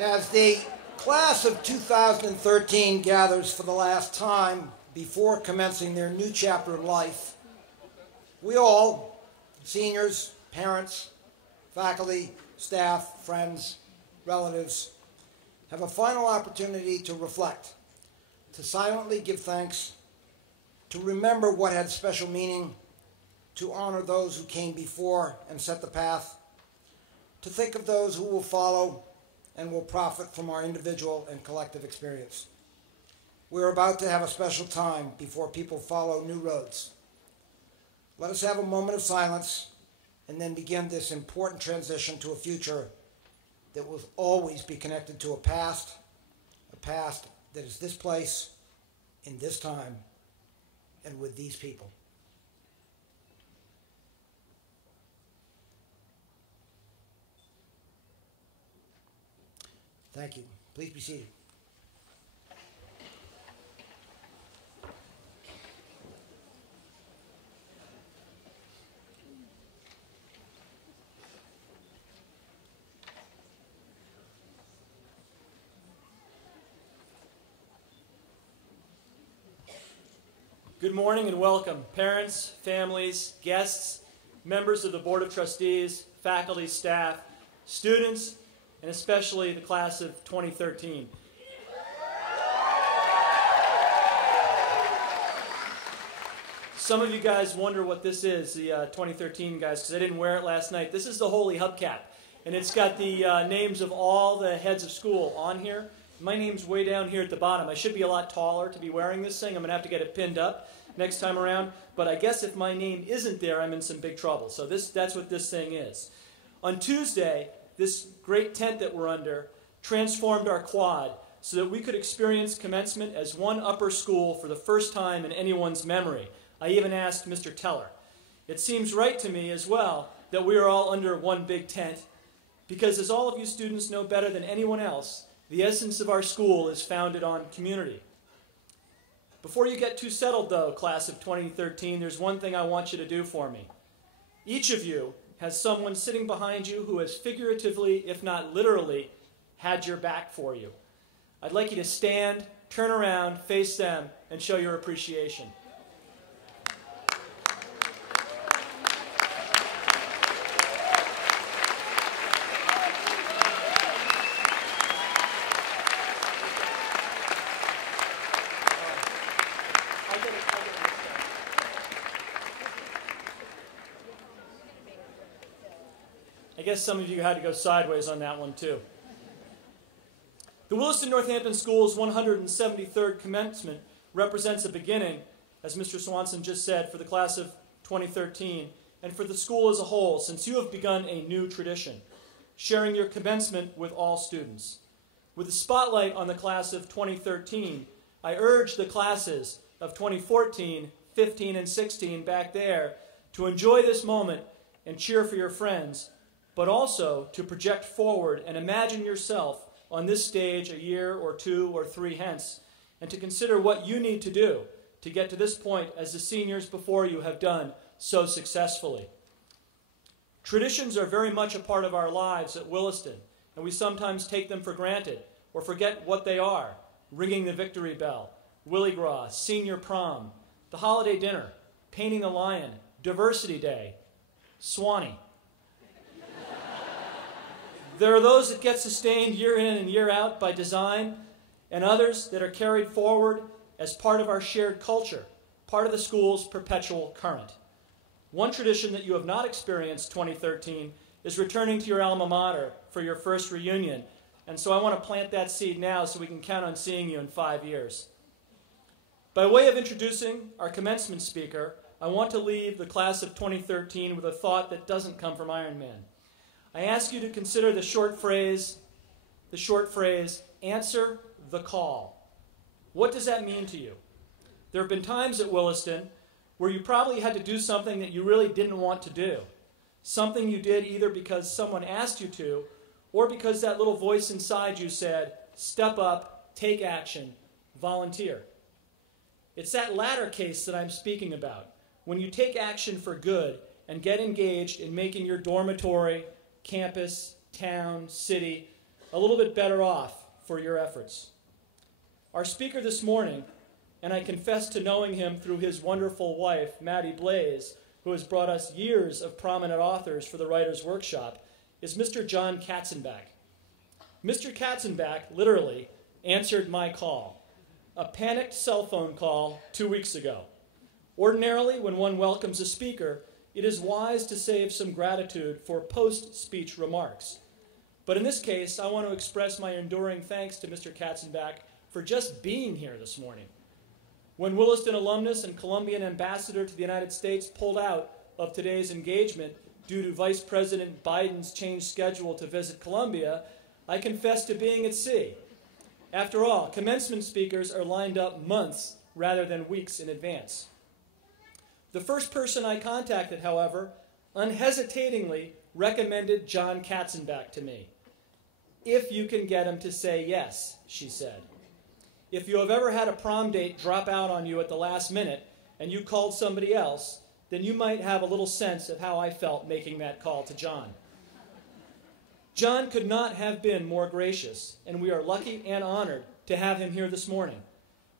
As the class of 2013 gathers for the last time before commencing their new chapter in life, we all, seniors, parents, faculty, staff, friends, relatives, have a final opportunity to reflect, to silently give thanks, to remember what had special meaning, to honor those who came before and set the path, to think of those who will follow and will profit from our individual and collective experience. We're about to have a special time before people follow new roads. Let us have a moment of silence and then begin this important transition to a future that will always be connected to a past that is this place, in this time, and with these people. Thank you. Please be seated. Good morning and welcome, parents, families, guests, members of the Board of Trustees, faculty, staff, students, and especially the class of 2013. Some of you guys wonder what this is, the 2013 guys, because I didn't wear it last night. This is the Holy Hubcap, and it's got the names of all the heads of school on here. My name's way down here at the bottom. I should be a lot taller to be wearing this thing. I'm going to have to get it pinned up next time around. But I guess if my name isn't there, I'm in some big trouble. So that's what this thing is. On Tuesday, this great tent that we're under transformed our quad so that we could experience commencement as one upper school for the first time in anyone's memory. I even asked Mr. Teller. It seems right to me as well that we are all under one big tent because, as all of you students know better than anyone else, the essence of our school is founded on community. Before you get too settled, though, class of 2013, there's one thing I want you to do for me. Each of you has someone sitting behind you who has figuratively, if not literally, had your back for you. I'd like you to stand, turn around, face them, and show your appreciation. I guess some of you had to go sideways on that one too. The Williston Northampton School's 173rd commencement represents a beginning, as Mr. Swanson just said, for the class of 2013 and for the school as a whole, since you have begun a new tradition, sharing your commencement with all students. With the spotlight on the class of 2013, I urge the classes of 2014, 15, and 16 back there to enjoy this moment and cheer for your friends, but also to project forward and imagine yourself on this stage a year or two or three hence, and to consider what you need to do to get to this point as the seniors before you have done so successfully. Traditions are very much a part of our lives at Williston, and we sometimes take them for granted or forget what they are. Ringing the victory bell, Willie Gras, senior prom, the holiday dinner, painting a lion, diversity day, Swanee. There are those that get sustained year in and year out by design, and others that are carried forward as part of our shared culture, part of the school's perpetual current. One tradition that you have not experienced 2013 is returning to your alma mater for your first reunion, and so I want to plant that seed now so we can count on seeing you in 5 years. By way of introducing our commencement speaker, I want to leave the class of 2013 with a thought that doesn't come from Iron Man. I ask you to consider the short phrase, answer the call. What does that mean to you? There have been times at Williston where you probably had to do something that you really didn't want to do. Something you did either because someone asked you to, or because that little voice inside you said, step up, take action, volunteer. It's that latter case that I'm speaking about, when you take action for good and get engaged in making your dormitory, campus, town, city, a little bit better off for your efforts. Our speaker this morning, and I confess to knowing him through his wonderful wife, Maddie Blaze, who has brought us years of prominent authors for the Writers' Workshop, is Mr. John Katzenbach. Mr. Katzenbach, literally, answered my call, a panicked cell phone call 2 weeks ago. Ordinarily, when one welcomes a speaker, it is wise to save some gratitude for post-speech remarks. But in this case, I want to express my enduring thanks to Mr. Katzenbach for just being here this morning. When Williston alumnus and Colombian ambassador to the United States pulled out of today's engagement due to Vice President Biden's changed schedule to visit Colombia, I confess to being at sea. After all, commencement speakers are lined up months rather than weeks in advance. The first person I contacted, however, unhesitatingly recommended John Katzenbach to me. If you can get him to say yes, she said. If you have ever had a prom date drop out on you at the last minute and you called somebody else, then you might have a little sense of how I felt making that call to John. John could not have been more gracious, and we are lucky and honored to have him here this morning.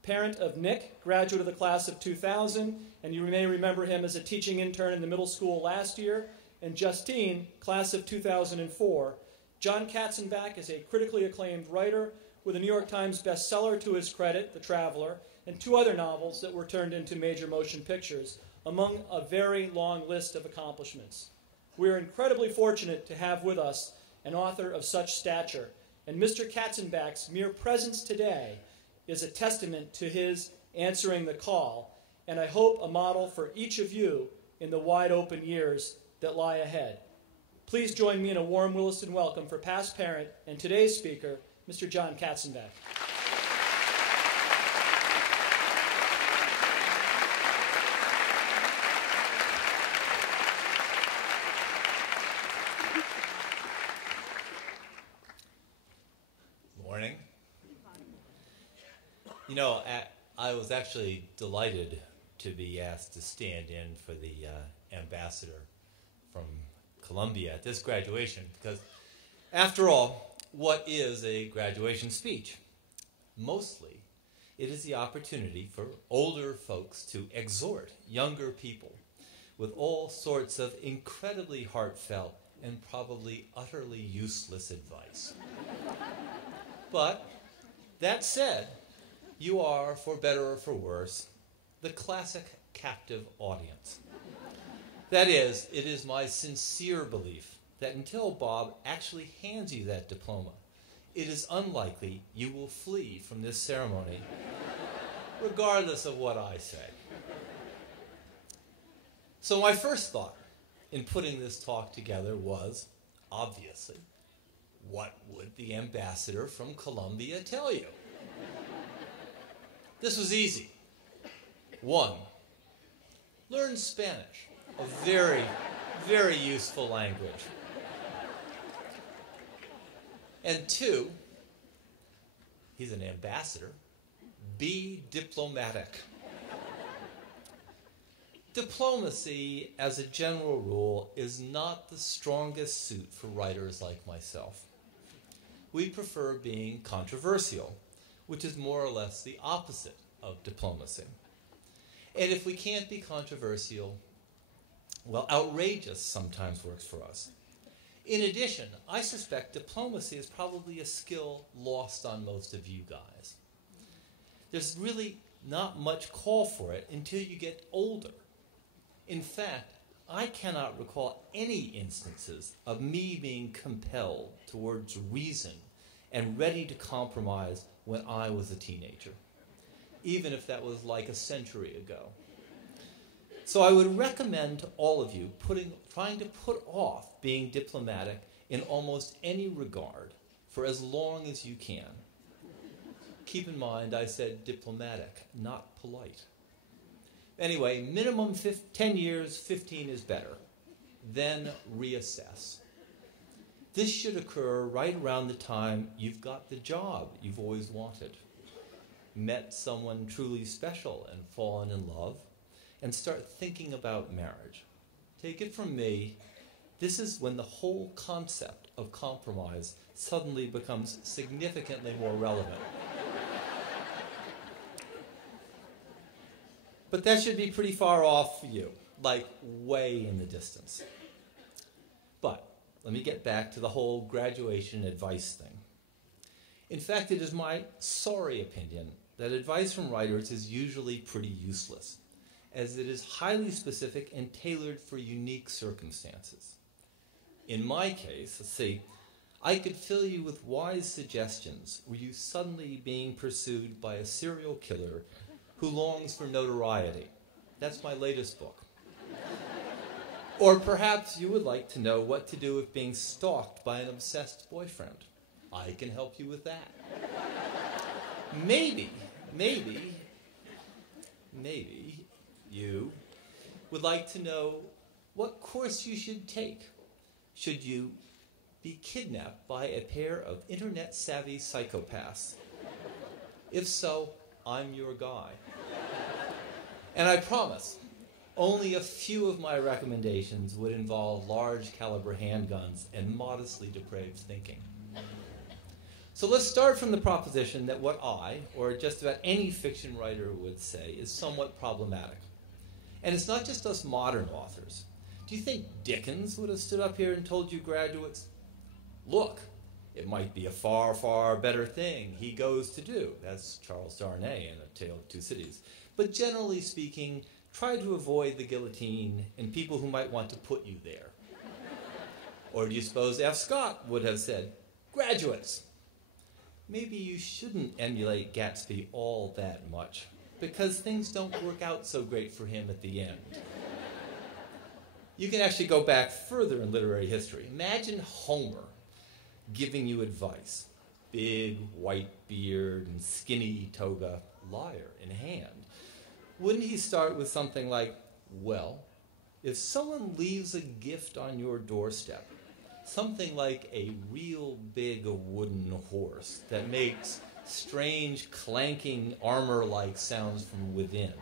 Parent of Nick, graduate of the class of 2000, and you may remember him as a teaching intern in the middle school last year, and Justine, class of 2004. John Katzenbach is a critically acclaimed writer with a New York Times bestseller to his credit, The Traveler, and 2 other novels that were turned into major motion pictures, among a very long list of accomplishments. We are incredibly fortunate to have with us an author of such stature, and Mr. Katzenbach's mere presence today is a testament to his answering the call, and I hope a model for each of you in the wide-open years that lie ahead. Please join me in a warm Williston welcome for past parent and today's speaker, Mr. John Katzenbach. Morning. You know, I was actually delighted to be asked to stand in for the ambassador from Colombia at this graduation because, after all, what is a graduation speech? Mostly, it is the opportunity for older folks to exhort younger people with all sorts of incredibly heartfelt and probably utterly useless advice. But, that said, you are, for better or for worse, the classic captive audience. That is, it is my sincere belief that until Bob actually hands you that diploma, it is unlikely you will flee from this ceremony, regardless of what I say. So my first thought in putting this talk together was, obviously, what would the ambassador from Colombia tell you? This was easy. 1, learn Spanish, a very, very useful language. And 2, he's an ambassador, be diplomatic. Diplomacy, as a general rule, is not the strongest suit for writers like myself. We prefer being controversial, which is more or less the opposite of diplomacy. And if we can't be controversial, well, outrageous sometimes works for us. In addition, I suspect diplomacy is probably a skill lost on most of you guys. There's really not much call for it until you get older. In fact, I cannot recall any instances of me being compelled towards reason and ready to compromise when I was a teenager, even if that was like a century ago. So I would recommend to all of you trying to put off being diplomatic in almost any regard for as long as you can. Keep in mind, I said diplomatic, not polite. Anyway, minimum 10 years, 15 is better. Then reassess. This should occur right around the time you've got the job you've always wanted, met someone truly special and fallen in love, and start thinking about marriage. Take it from me, This is when the whole concept of compromise suddenly becomes significantly more relevant. But that should be pretty far off for you, like way in the distance. But let me get back to the whole graduation advice thing. In fact, it is my sorry opinion that advice from writers is usually pretty useless, as it is highly specific and tailored for unique circumstances. In my case, let's see, I could fill you with wise suggestions were you suddenly being pursued by a serial killer who longs for notoriety. That's my latest book. Or perhaps you would like to know what to do if being stalked by an obsessed boyfriend. I can help you with that. Maybe you would like to know what course you should take should you be kidnapped by a pair of internet-savvy psychopaths. If so, I'm your guy. And I promise, only a few of my recommendations would involve large caliber handguns and modestly depraved thinking. So let's start from the proposition that what I, or just about any fiction writer would say, is somewhat problematic. And it's not just us modern authors. Do you think Dickens would have stood up here and told you graduates, look, it might be a far, far better thing he goes to do? That's Charles Darnay in A Tale of Two Cities. But generally speaking, try to avoid the guillotine and people who might want to put you there. Or do you suppose F. Scott would have said, graduates, maybe you shouldn't emulate Gatsby all that much, because things don't work out so great for him at the end. You can actually go back further in literary history. Imagine Homer giving you advice. Big white beard and skinny toga, lyre in hand. Wouldn't he start with something like, well, if someone leaves a gift on your doorstep, something like a real big wooden horse that makes strange clanking armor-like sounds from within,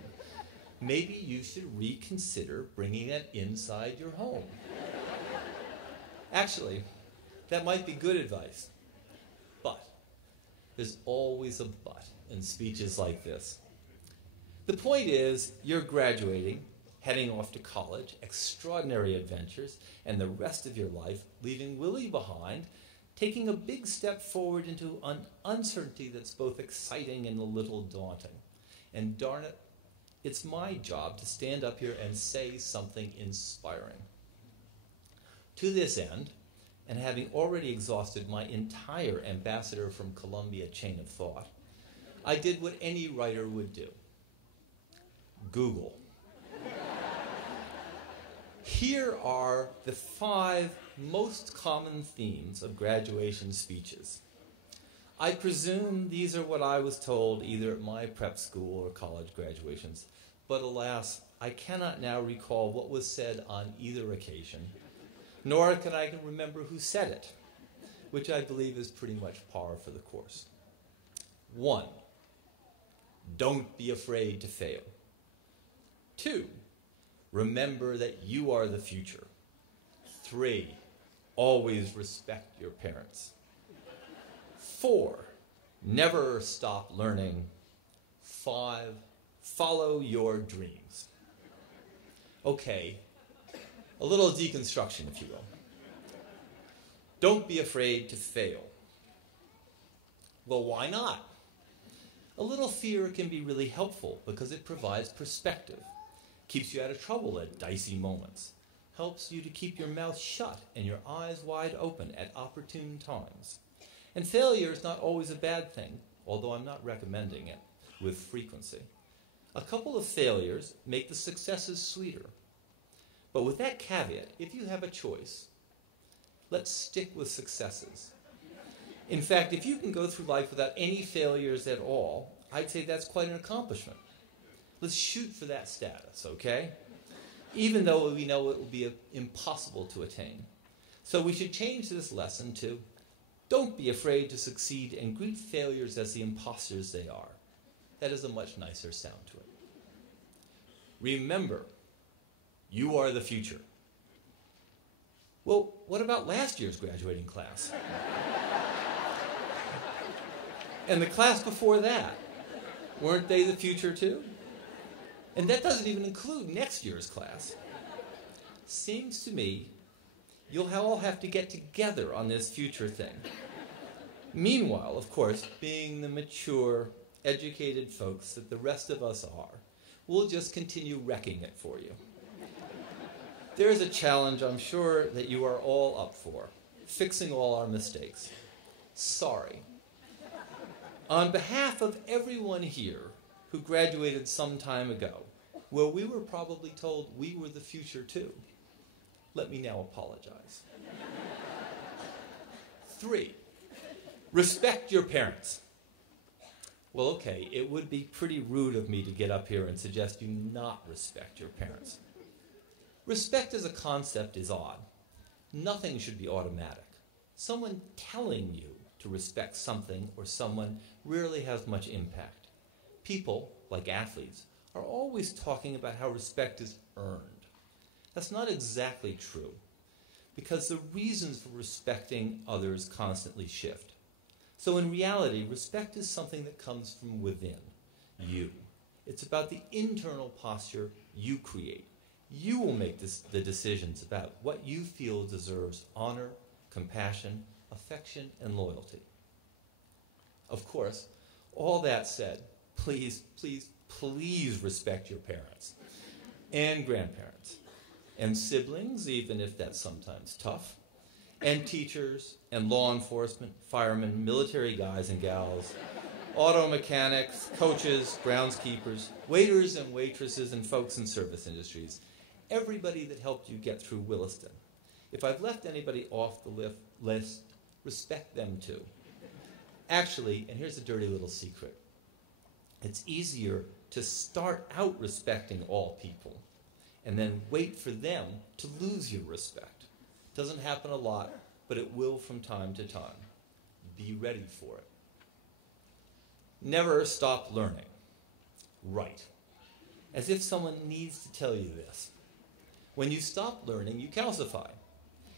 maybe you should reconsider bringing it inside your home. Actually, that might be good advice. But there's always a but in speeches like this. The point is, you're graduating, heading off to college, extraordinary adventures, and the rest of your life leaving Willie behind, taking a big step forward into an uncertainty that's both exciting and a little daunting. And darn it, it's my job to stand up here and say something inspiring. To this end, and having already exhausted my entire Ambassador from Columbia chain of thought, I did what any writer would do. Google. Here are the 5 most common themes of graduation speeches. I presume these are what I was told either at my prep school or college graduations, but alas, I cannot now recall what was said on either occasion, nor can I remember who said it, which I believe is pretty much par for the course. 1, don't be afraid to fail. 2, remember that you are the future. 3, always respect your parents. 4, never stop learning. 5, follow your dreams. Okay, a little deconstruction, if you will. Don't be afraid to fail. Well, why not? A little fear can be really helpful because it provides perspective, keeps you out of trouble at dicey moments, helps you to keep your mouth shut and your eyes wide open at opportune times. And failure is not always a bad thing, although I'm not recommending it with frequency. A couple of failures make the successes sweeter. But with that caveat, if you have a choice, let's stick with successes. In fact, if you can go through life without any failures at all, I'd say that's quite an accomplishment. Let's shoot for that status, okay? Even though we know it will be impossible to attain. So we should change this lesson to, don't be afraid to succeed and greet failures as the imposters they are. That is a much nicer sound to it. Remember, you are the future. Well, what about last year's graduating class? And the class before that? Weren't they the future too? And that doesn't even include next year's class. Seems to me you'll all have to get together on this future thing. Meanwhile, of course, being the mature, educated folks that the rest of us are, we'll just continue wrecking it for you. There is a challenge I'm sure that you are all up for, fixing all our mistakes. Sorry. On behalf of everyone here who graduated some time ago, where we were probably told we were the future too, let me now apologize. 3, respect your parents. Well, okay, it would be pretty rude of me to get up here and suggest you not respect your parents. Respect as a concept is odd. Nothing should be automatic. Someone telling you to respect something or someone rarely has much impact. People, like athletes, are always talking about how respect is earned. That's not exactly true, because the reasons for respecting others constantly shift. So in reality, respect is something that comes from within you. It's about the internal posture you create. You will make the decisions about what you feel deserves honor, compassion, affection, and loyalty. Of course, all that said, please, please, please respect your parents and grandparents and siblings, even if that's sometimes tough, and teachers and law enforcement, firemen, military guys and gals, auto mechanics, coaches, groundskeepers, waiters and waitresses, and folks in service industries. Everybody that helped you get through Williston. If I've left anybody off the list, respect them too. Actually, and here's a dirty little secret, it's easier to start out respecting all people and then wait for them to lose your respect. Doesn't happen a lot, but it will from time to time. Be ready for it. Never stop learning. Right. As if someone needs to tell you this. When you stop learning, you calcify.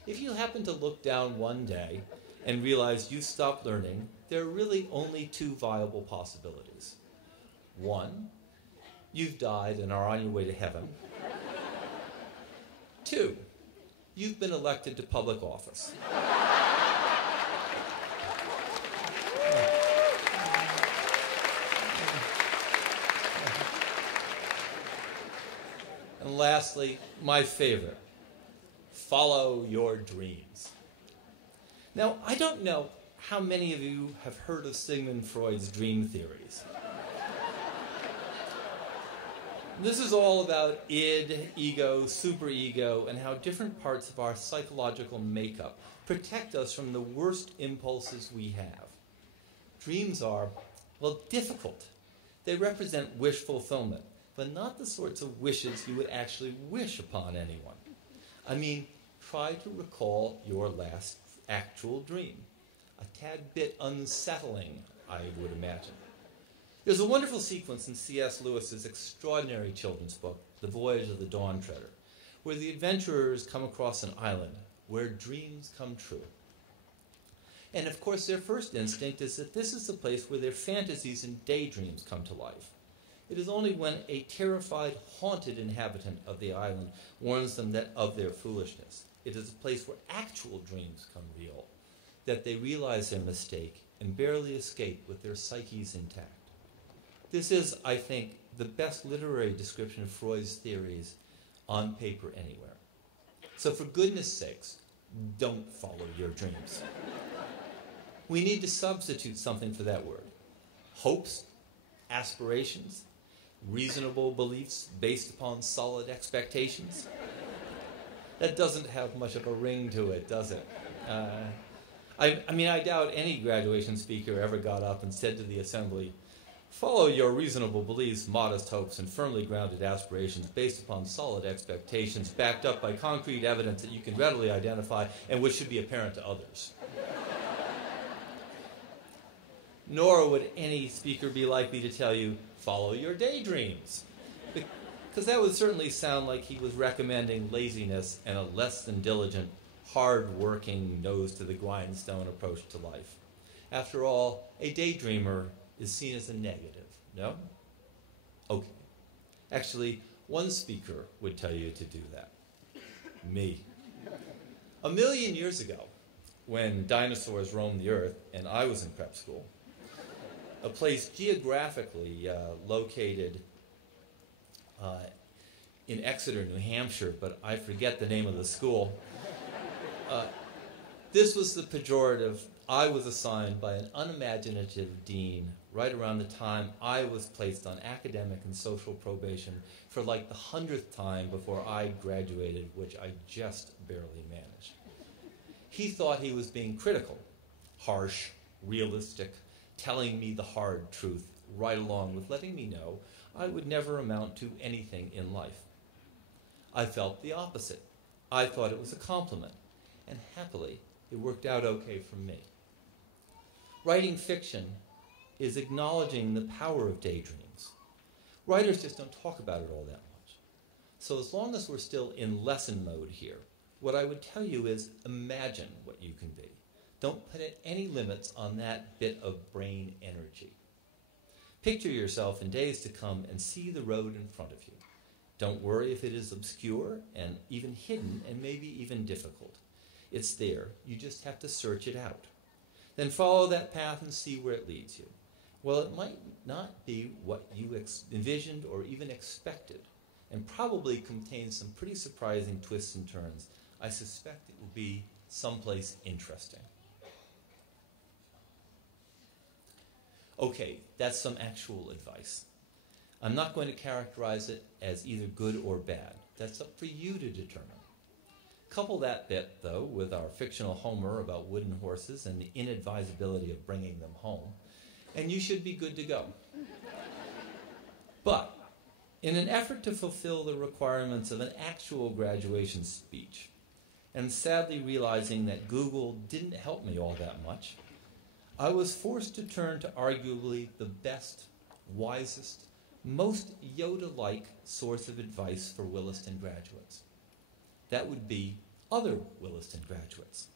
If you happen to look down one day and realize you stopped learning, there are really only 2 viable possibilities. 1, you've died and are on your way to heaven. 2, you've been elected to public office. And lastly, my favorite, follow your dreams. Now, I don't know how many of you have heard of Sigmund Freud's dream theories. This is all about id, ego, superego, and how different parts of our psychological makeup protect us from the worst impulses we have. Dreams are, well, difficult. They represent wish fulfillment, but not the sorts of wishes you would actually wish upon anyone. I mean, try to recall your last actual dream. A tad bit unsettling, I would imagine. There's a wonderful sequence in C.S. Lewis's extraordinary children's book, The Voyage of the Dawn Treader, where the adventurers come across an island where dreams come true. And of course, their first instinct is that this is the place where their fantasies and daydreams come to life. It is only when a terrified, haunted inhabitant of the island warns them of their foolishness. It is a place where actual dreams come real, that they realize their mistake and barely escape with their psyches intact. This is, I think, the best literary description of Freud's theories on paper anywhere. So for goodness sakes, don't follow your dreams. We need to substitute something for that word. Hopes, aspirations, reasonable beliefs based upon solid expectations. That doesn't have much of a ring to it, does it? I doubt any graduation speaker ever got up and said to the assembly, follow your reasonable beliefs, modest hopes, and firmly grounded aspirations based upon solid expectations backed up by concrete evidence that you can readily identify and which should be apparent to others. Nor would any speaker be likely to tell you, follow your daydreams. Because that would certainly sound like he was recommending laziness and a less than diligent, hard-working, nose-to-the-grindstone approach to life. After all, a daydreamer is seen as a negative, no? Okay. Actually, one speaker would tell you to do that. Me. 1,000,000 years ago, when dinosaurs roamed the earth and I was in prep school, a place geographically located in Exeter, New Hampshire, but I forget the name of the school. This was the pejorative I was assigned by an unimaginative dean right around the time I was placed on academic and social probation for like the 100th time before I graduated, which I just barely managed. He thought he was being critical, harsh, realistic, telling me the hard truth, right along with letting me know I would never amount to anything in life. I felt the opposite. I thought it was a compliment, and happily, it worked out okay for me. Writing fiction is acknowledging the power of daydreams. Writers just don't talk about it all that much. So as long as we're still in lesson mode here, what I would tell you is imagine what you can be. Don't put any limits on that bit of brain energy. Picture yourself in days to come and see the road in front of you. Don't worry if it is obscure and even hidden and maybe even difficult. It's there. You just have to search it out. Then follow that path and see where it leads you. Well, it might not be what you envisioned or even expected, and probably contains some pretty surprising twists and turns. I suspect it will be someplace interesting. Okay, that's some actual advice. I'm not going to characterize it as either good or bad. That's up for you to determine. Couple that bit, though, with our fictional Homer about wooden horses and the inadvisability of bringing them home, and you should be good to go. But in an effort to fulfill the requirements of an actual graduation speech, and sadly realizing that Google didn't help me all that much, I was forced to turn to arguably the best, wisest, most Yoda-like source of advice for Williston graduates. That would be other Williston graduates.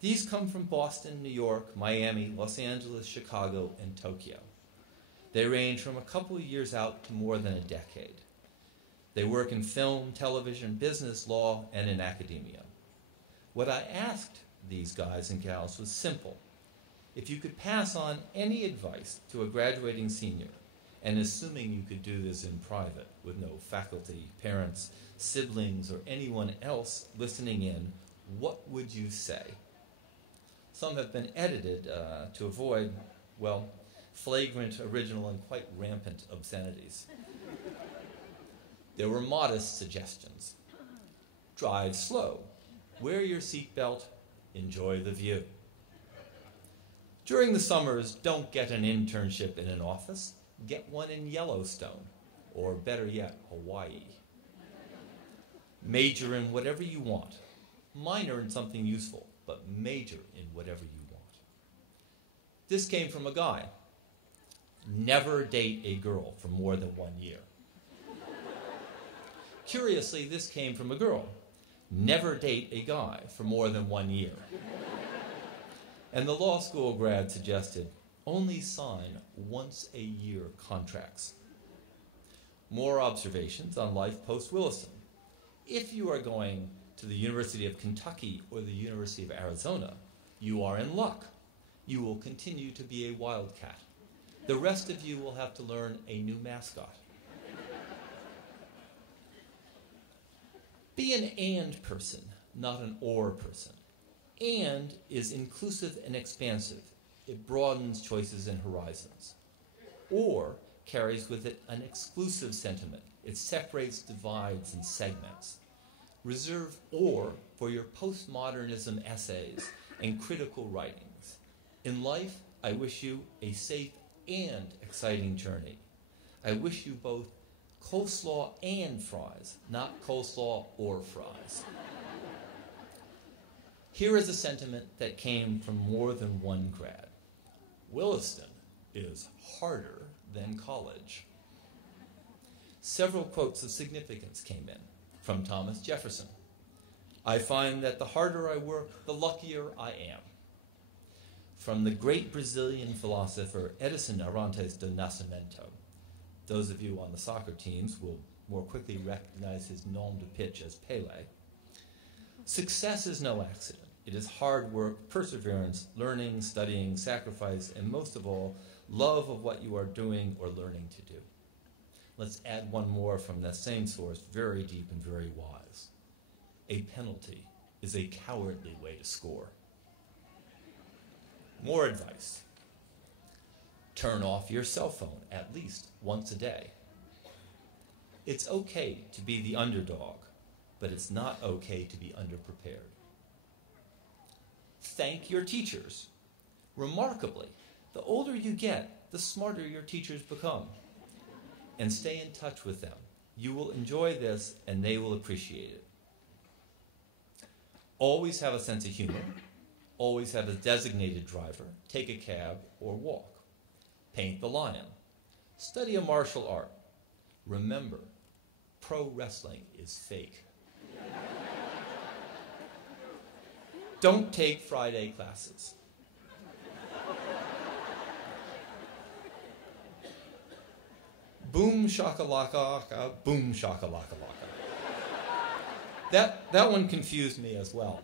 These come from Boston, New York, Miami, Los Angeles, Chicago, and Tokyo. They range from a couple of years out to more than a decade. They work in film, television, business, law, and in academia. What I asked these guys and gals was simple. If you could pass on any advice to a graduating senior, and assuming you could do this in private with no faculty, parents, siblings, or anyone else listening in, what would you say? Some have been edited to avoid, well, flagrant, original, and quite rampant obscenities. There were modest suggestions. Drive slow. Wear your seatbelt. Enjoy the view. During the summers, don't get an internship in an office. Get one in Yellowstone, or better yet, Hawaii. Major in whatever you want. Minor in something useful, but major in whatever you want. This came from a guy. Never date a girl for more than 1 year. Curiously, this came from a girl. Never date a guy for more than 1 year. And the law school grad suggested, only sign once-a-year contracts. More observations on life post-Williston. If you are going to the University of Kentucky or the University of Arizona, you are in luck. You will continue to be a wildcat. The rest of you will have to learn a new mascot. Be an and person, not an or person. And is inclusive and expansive. It broadens choices and horizons. Or carries with it an exclusive sentiment. It separates, divides, and segments. Reserve or for your postmodernism essays and critical writings. In life, I wish you a safe and exciting journey. I wish you both coleslaw and fries, not coleslaw or fries. Here is a sentiment that came from more than one grad. Williston is harder than college. Several quotes of significance came in from Thomas Jefferson. I find that the harder I work, the luckier I am. From the great Brazilian philosopher Edison Arantes do Nascimento, those of you on the soccer teams will more quickly recognize his nom de pitch as Pele. Success is no accident. It is hard work, perseverance, learning, studying, sacrifice, and most of all, love of what you are doing or learning to do. Let's add one more from that same source, very deep and very wise. A penalty is a cowardly way to score. More advice. Turn off your cell phone at least once a day. It's okay to be the underdog, but it's not okay to be underprepared. Thank your teachers. Remarkably, the older you get, the smarter your teachers become. And stay in touch with them. You will enjoy this, and they will appreciate it. Always have a sense of humor. Always have a designated driver. Take a cab or walk. Paint the lion. Study a martial art. Remember, pro wrestling is fake. Don't take Friday classes. Boom shakalaka, boom shakalaka. That one confused me as well.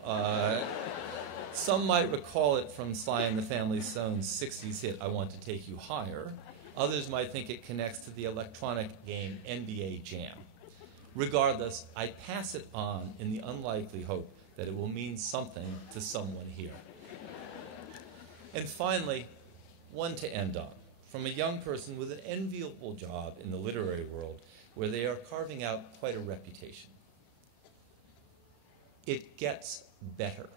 Some might recall it from Sly and the Family Stone's 60s hit, I Want to Take You Higher. Others might think it connects to the electronic game NBA Jam. Regardless, I pass it on in the unlikely hope that it will mean something to someone here. And finally, one to end on, from a young person with an enviable job in the literary world where they are carving out quite a reputation. It gets better.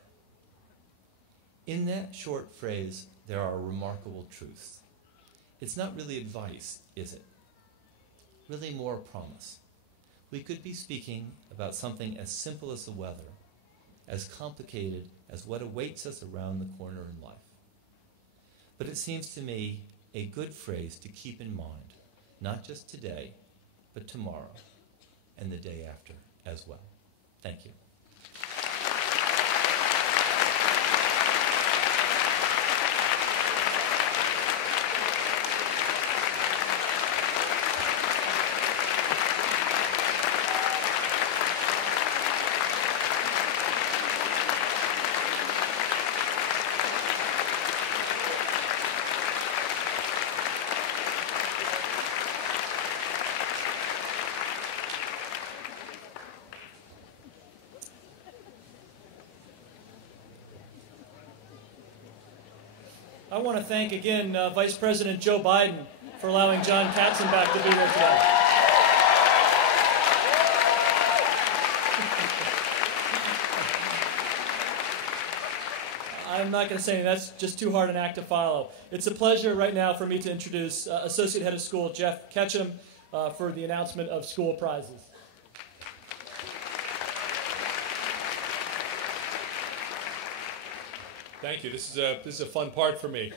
In that short phrase, there are remarkable truths. It's not really advice, is it? Really more a promise. We could be speaking about something as simple as the weather, as complicated as what awaits us around the corner in life. But it seems to me a good phrase to keep in mind, not just today, but tomorrow and the day after as well. Thank you. I want to thank again Vice President Joe Biden for allowing John Katzenbach to be here today. I'm not going to say anything. That's just too hard an act to follow. It's a pleasure right now for me to introduce Associate Head of School Jeff Ketchum for the announcement of school prizes. Thank you. This is a fun part for me.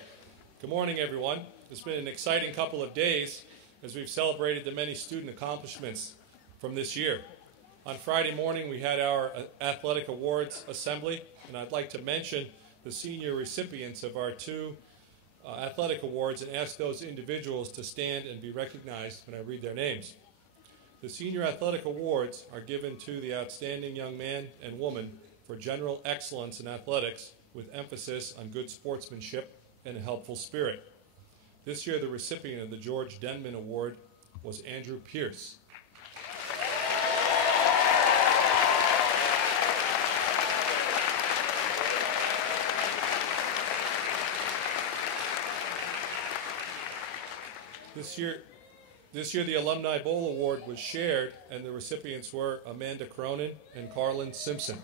Good morning, everyone. It's been an exciting couple of days as we've celebrated the many student accomplishments from this year. On Friday morning, we had our athletic awards assembly, and I'd like to mention the senior recipients of our two athletic awards and ask those individuals to stand and be recognized when I read their names. The senior athletic awards are given to the outstanding young man and woman for general excellence in athletics, with emphasis on good sportsmanship and a helpful spirit. This year, the recipient of the George Denman Award was Andrew Pierce. This year, the Alumni Bowl Award was shared, and the recipients were Amanda Cronin and Carlin Simpson.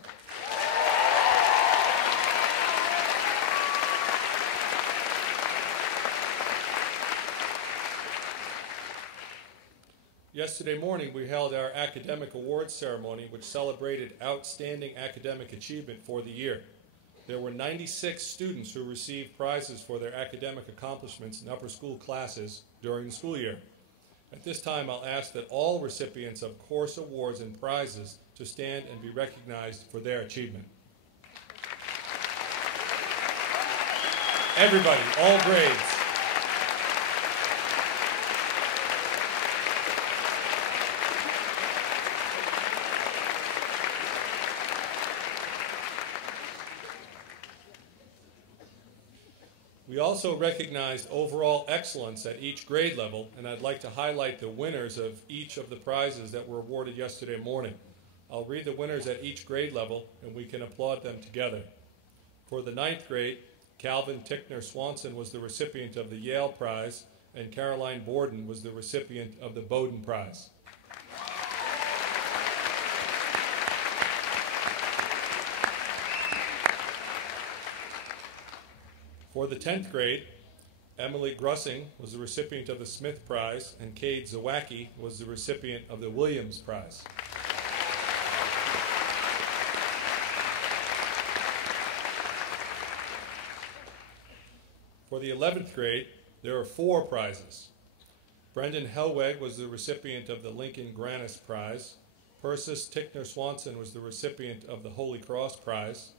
Yesterday morning, we held our academic awards ceremony, which celebrated outstanding academic achievement for the year. There were 96 students who received prizes for their academic accomplishments in upper school classes during the school year. At this time, I'll ask that all recipients of course awards and prizes to to stand and be recognized for their achievement. Everybody, all grades. We also recognized overall excellence at each grade level, and I'd like to highlight the winners of each of the prizes that were awarded yesterday morning. I'll read the winners at each grade level, and we can applaud them together. For the 9th grade, Calvin Tickner Swanson was the recipient of the Yale Prize, and Caroline Borden was the recipient of the Bowdoin Prize. For the 10th grade, Emily Grussing was the recipient of the Smith Prize, and Cade Zawacki was the recipient of the Williams Prize. For the 11th grade, there are 4 prizes. Brendan Helweg was the recipient of the Lincoln Grannis Prize. Persis Tickner Swanson was the recipient of the Holy Cross Prize.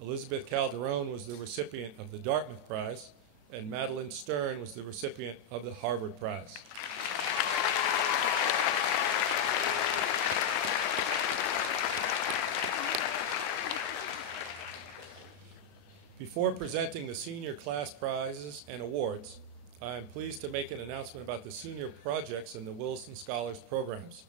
Elizabeth Calderon was the recipient of the Dartmouth Prize, and Madeline Stern was the recipient of the Harvard Prize. Before presenting the senior class prizes and awards, I am pleased to make an announcement about the senior projects in the Williston Scholars programs.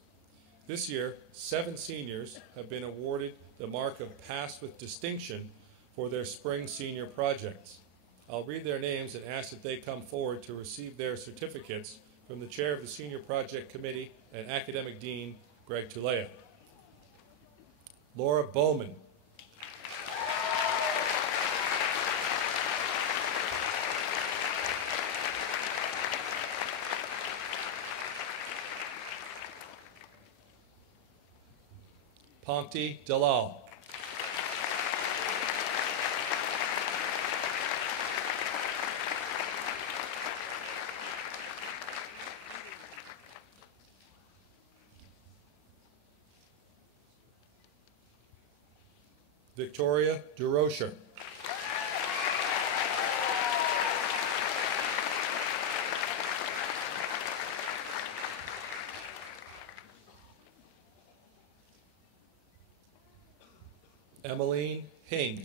This year, 7 seniors have been awarded the mark of Pass with Distinction for their spring senior projects. I'll read their names and ask that they come forward to receive their certificates from the chair of the Senior Project Committee and Academic Dean, Greg Tulea. Laura Bowman. Ponti Dalal. Victoria DeRocher. Emmeline Hing.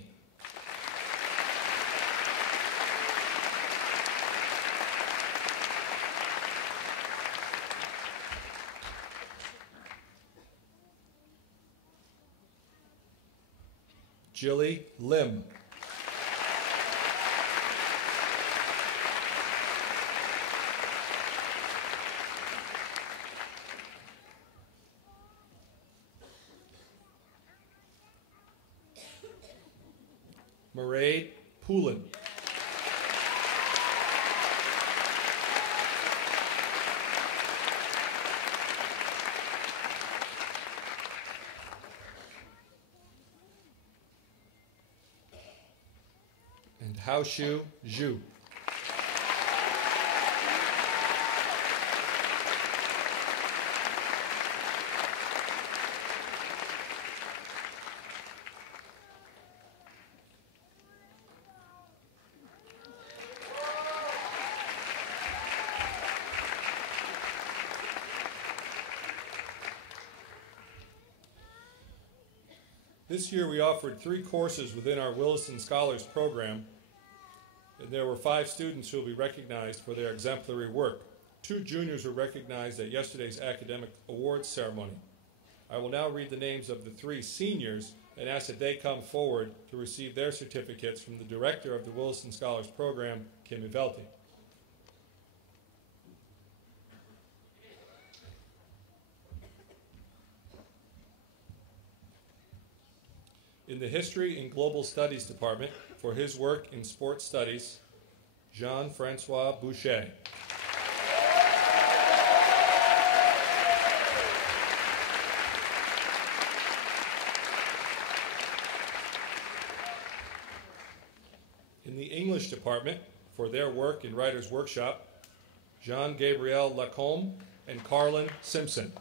Jilly Lim. Mairead Poulin. And Haoshu Zhu. This year we offered 3 courses within our Williston Scholars program, and there were 5 students who will be recognized for their exemplary work. 2 juniors were recognized at yesterday's academic awards ceremony. I will now read the names of the 3 seniors and ask that they come forward to receive their certificates from the director of the Williston Scholars program, Kim Ivelti. In the History and Global Studies Department, for his work in sports studies, Jean-Francois Boucher. In the English Department, for their work in Writer's Workshop, Jean-Gabriel Lacombe and Carlin Simpson.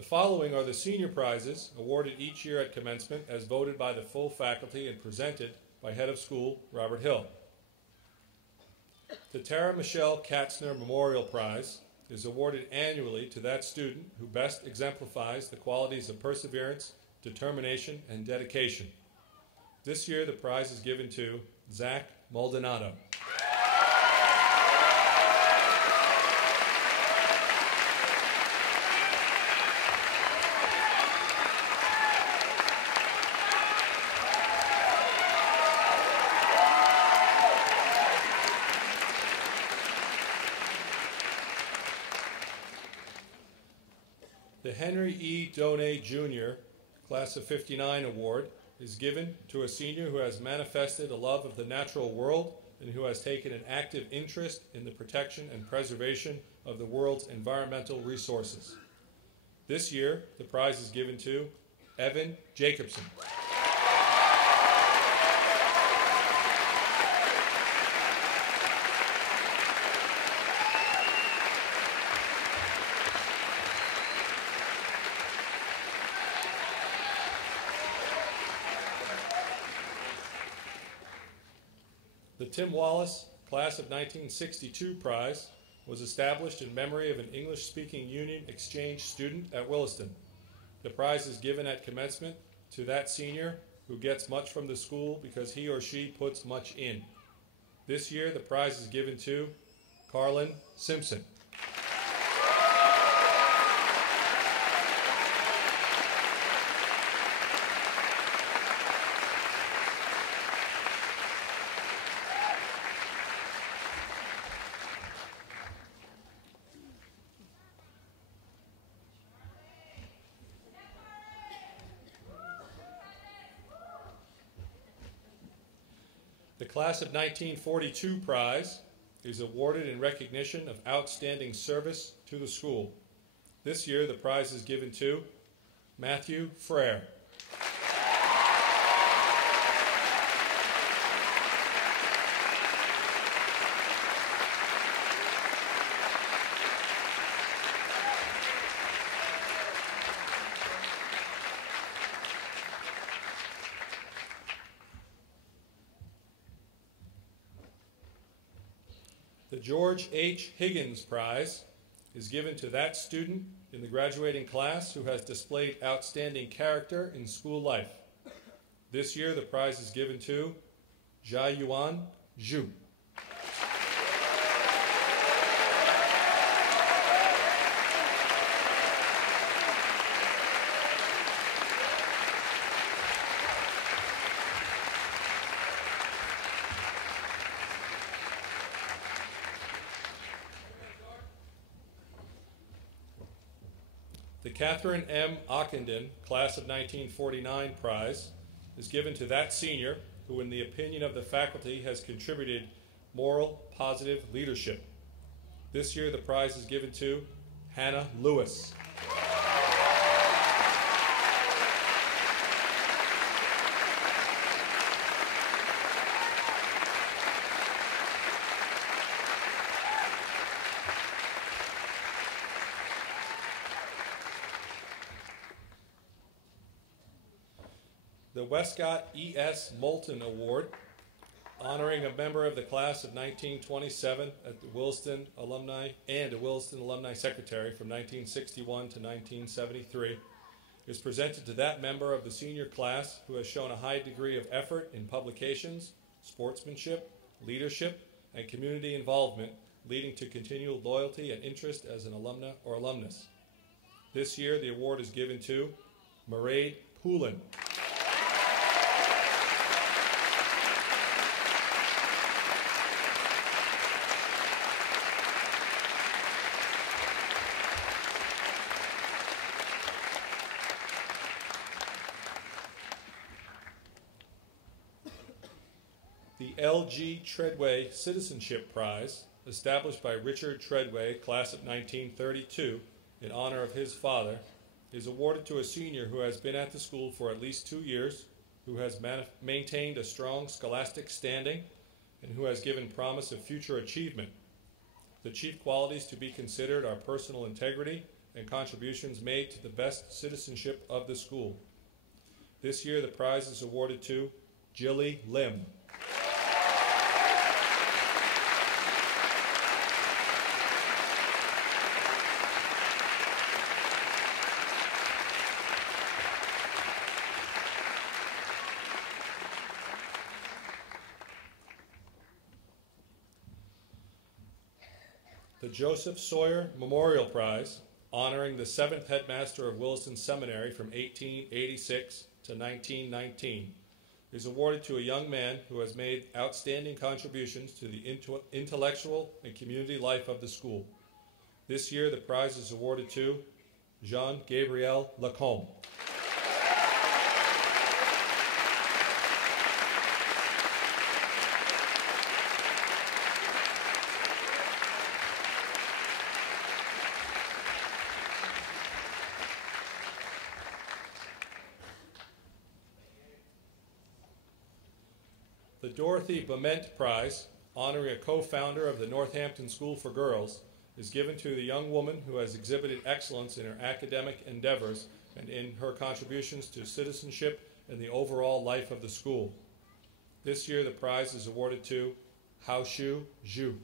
The following are the senior prizes awarded each year at commencement as voted by the full faculty and presented by Head of School Robert Hill. The Tara Michelle Katzner Memorial Prize is awarded annually to that student who best exemplifies the qualities of perseverance, determination, and dedication. This year the prize is given to Zach Maldonado. The Henry E. Donay Jr. Class of '59 Award is given to a senior who has manifested a love of the natural world and who has taken an active interest in the protection and preservation of the world's environmental resources. This year, the prize is given to Evan Jacobson. The Tim Wallace Class of 1962 Prize was established in memory of an English-speaking Union exchange student at Williston. The prize is given at commencement to that senior who gets much from the school because he or she puts much in. This year, the prize is given to Carlin Simpson. The Class of 1942 Prize is awarded in recognition of outstanding service to the school. This year, the prize is given to Matthew Frere. The George H. Higgins Prize is given to that student in the graduating class who has displayed outstanding character in school life. This year, the prize is given to Jia-Yuan Zhu. The Catherine M. Ockenden Class of 1949 Prize is given to that senior who, in the opinion of the faculty, has contributed moral, positive leadership. This year, the prize is given to Hannah Lewis. The Westcott E.S. Moulton Award, honoring a member of the class of 1927 at the Williston Alumni and a Williston Alumni Secretary from 1961 to 1973, is presented to that member of the senior class who has shown a high degree of effort in publications, sportsmanship, leadership, and community involvement, leading to continual loyalty and interest as an alumna or alumnus. This year, the award is given to Mairead Poulin. The L.G. Treadway Citizenship Prize, established by Richard Treadway, class of 1932, in honor of his father, is awarded to a senior who has been at the school for at least 2 years, who has maintained a strong scholastic standing, and who has given promise of future achievement. The chief qualities to be considered are personal integrity, and contributions made to the best citizenship of the school. This year, the prize is awarded to Jilly Lim. The Joseph Sawyer Memorial Prize, honoring the 7th headmaster of Williston Seminary from 1886 to 1919, is awarded to a young man who has made outstanding contributions to the intellectual and community life of the school. This year, the prize is awarded to Jean-Gabriel Lacombe. The Dorothy Bement Prize, honoring a co-founder of the Northampton School for Girls, is given to the young woman who has exhibited excellence in her academic endeavors and in her contributions to citizenship and the overall life of the school. This year, the prize is awarded to Haoshu Zhu.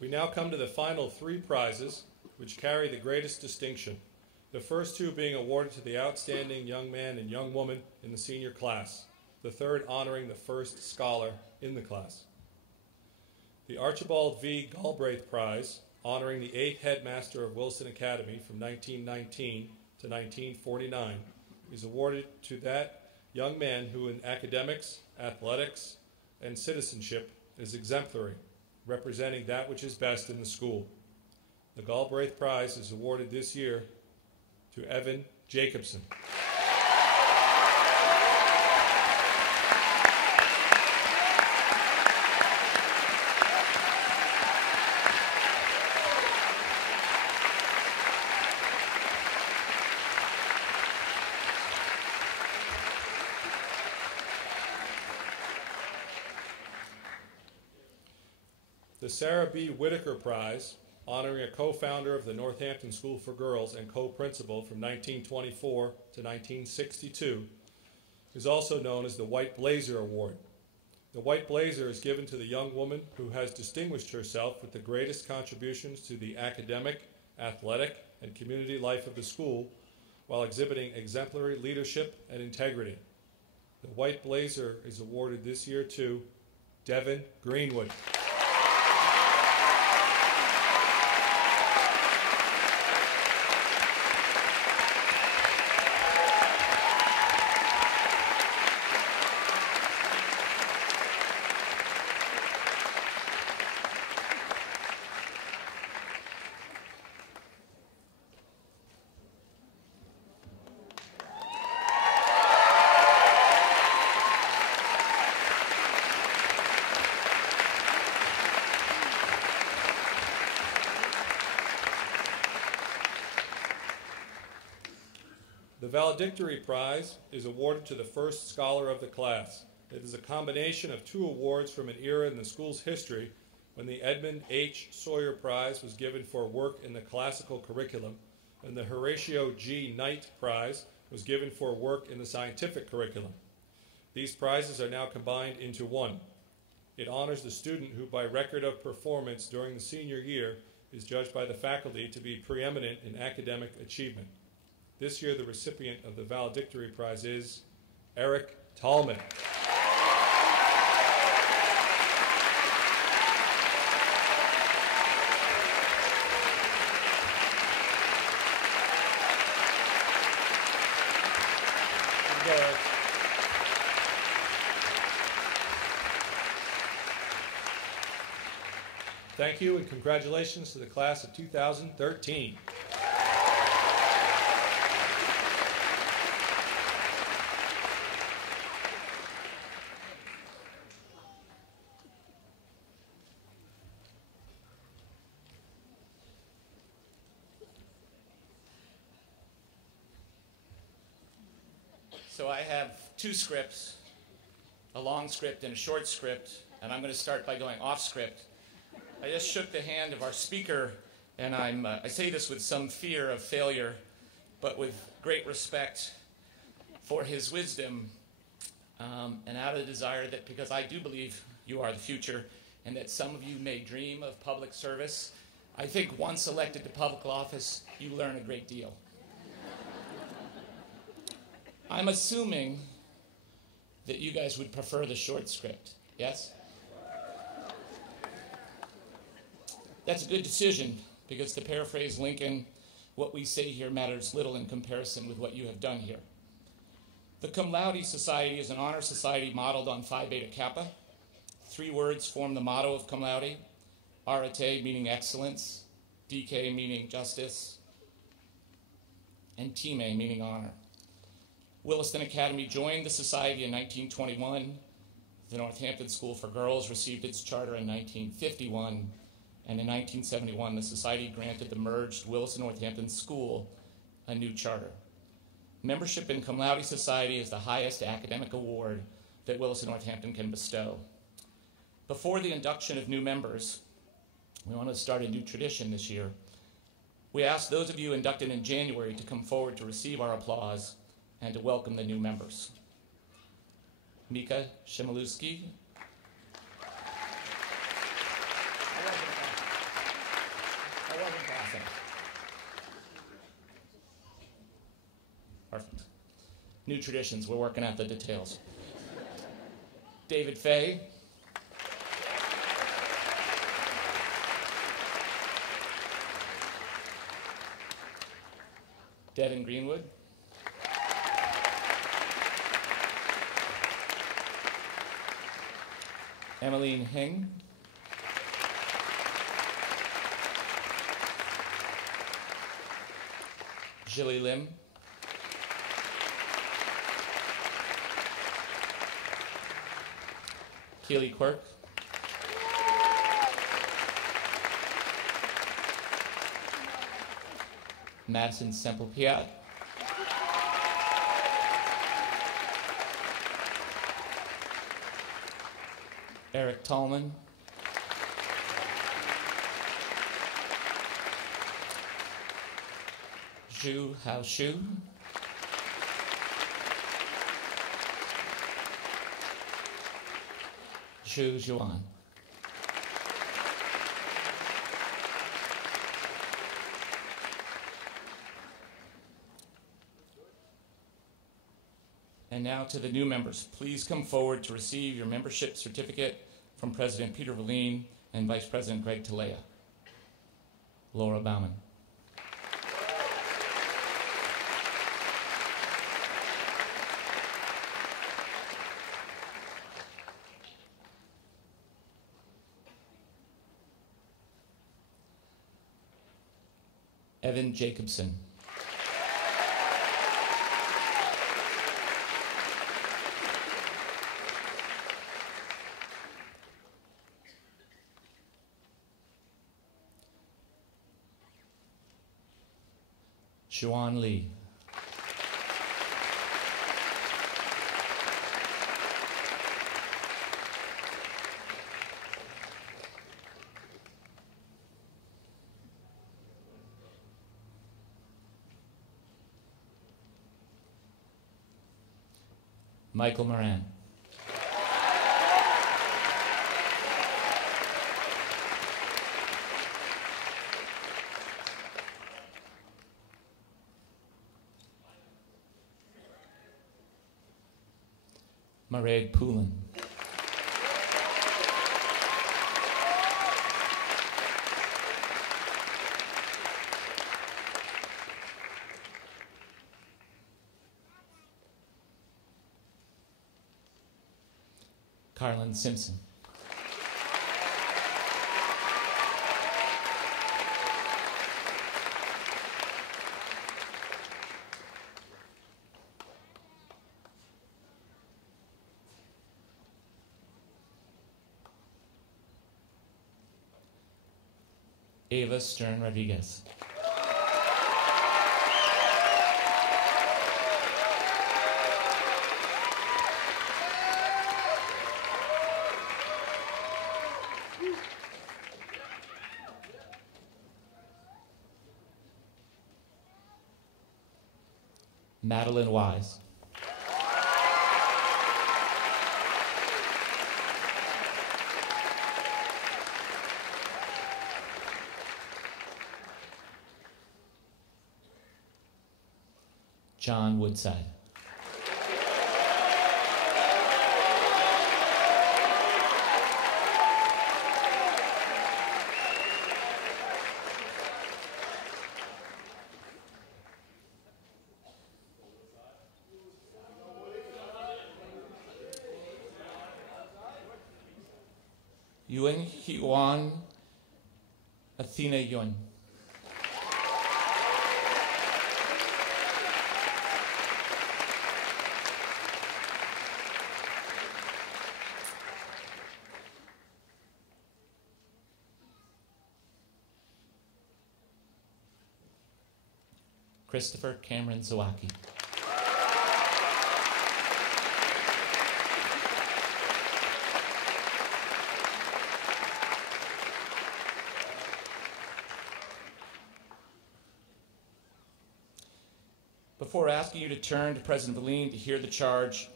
We now come to the final 3 prizes, which carry the greatest distinction. The first 2 being awarded to the outstanding young man and young woman in the senior class, the third honoring the first scholar in the class. The Archibald V. Galbraith Prize, honoring the 8th headmaster of Williston Academy from 1919 to 1949, is awarded to that young man who in academics, athletics, and citizenship is exemplary, representing that which is best in the school. The Galbraith Prize is awarded this year to Evan Jacobson. The Sarah B. Whitaker Prize, honoring a co-founder of the Northampton School for Girls and co-principal from 1924 to 1962, is also known as the White Blazer Award. The White Blazer is given to the young woman who has distinguished herself with the greatest contributions to the academic, athletic, and community life of the school while exhibiting exemplary leadership and integrity. The White Blazer is awarded this year to Devin Greenwood. The Valedictory Prize is awarded to the first scholar of the class. It is a combination of 2 awards from an era in the school's history when the Edmund H. Sawyer Prize was given for work in the classical curriculum, and the Horatio G. Knight Prize was given for work in the scientific curriculum. These prizes are now combined into one. It honors the student who, by record of performance during the senior year, is judged by the faculty to be preeminent in academic achievement. This year, the recipient of the Valedictory Prize is Eric Tallman. Thank you and congratulations to the class of 2013. So I have two scripts, a long script and a short script, and I'm going to start by going off script. I just shook the hand of our speaker, and I say this with some fear of failure, but with great respect for his wisdom, and out of the desire that, because I do believe you are the future, and that some of you may dream of public service, I think once elected to public office, you learn a great deal. I'm assuming that you guys would prefer the short script, yes? That's a good decision, because to paraphrase Lincoln, what we say here matters little in comparison with what you have done here. The Cum Laude Society is an honor society modeled on Phi Beta Kappa. 3 words form the motto of Cum Laude: arete, meaning excellence, dike, meaning justice, and time, meaning honor. Williston Academy joined the society in 1921. The Northampton School for Girls received its charter in 1951, and in 1971, the society granted the merged Williston Northampton School a new charter. Membership in Cum Laude Society is the highest academic award that Williston Northampton can bestow. Before the induction of new members, we want to start a new tradition this year. We ask those of you inducted in January to come forward to receive our applause and to welcome the new members. Mika Shimilewski. I wasn't laughing. Perfect. New traditions, we're working out the details. David Fay. Devin Greenwood. Emmeline Hing. Jilly Lim. Keely Quirk. Madison Semple-Piat. Eric Tallman. Zhu Hao Shu. Zhu Zhuan. And now to the new members. Please come forward to receive your membership certificate from President Peter Verleen and Vice President Greg Talea. Laura Bauman. Evan Jacobson. Xuan Lee. Michael Moran. Mairead Poulin. Carlin Simpson. Ava Stern Rodriguez. Madeline Wise. John Woodside. Yuen Hiwan Athena Yun. Christopher Cameron Zawacki. Before asking you to turn to President Valine to hear the charge,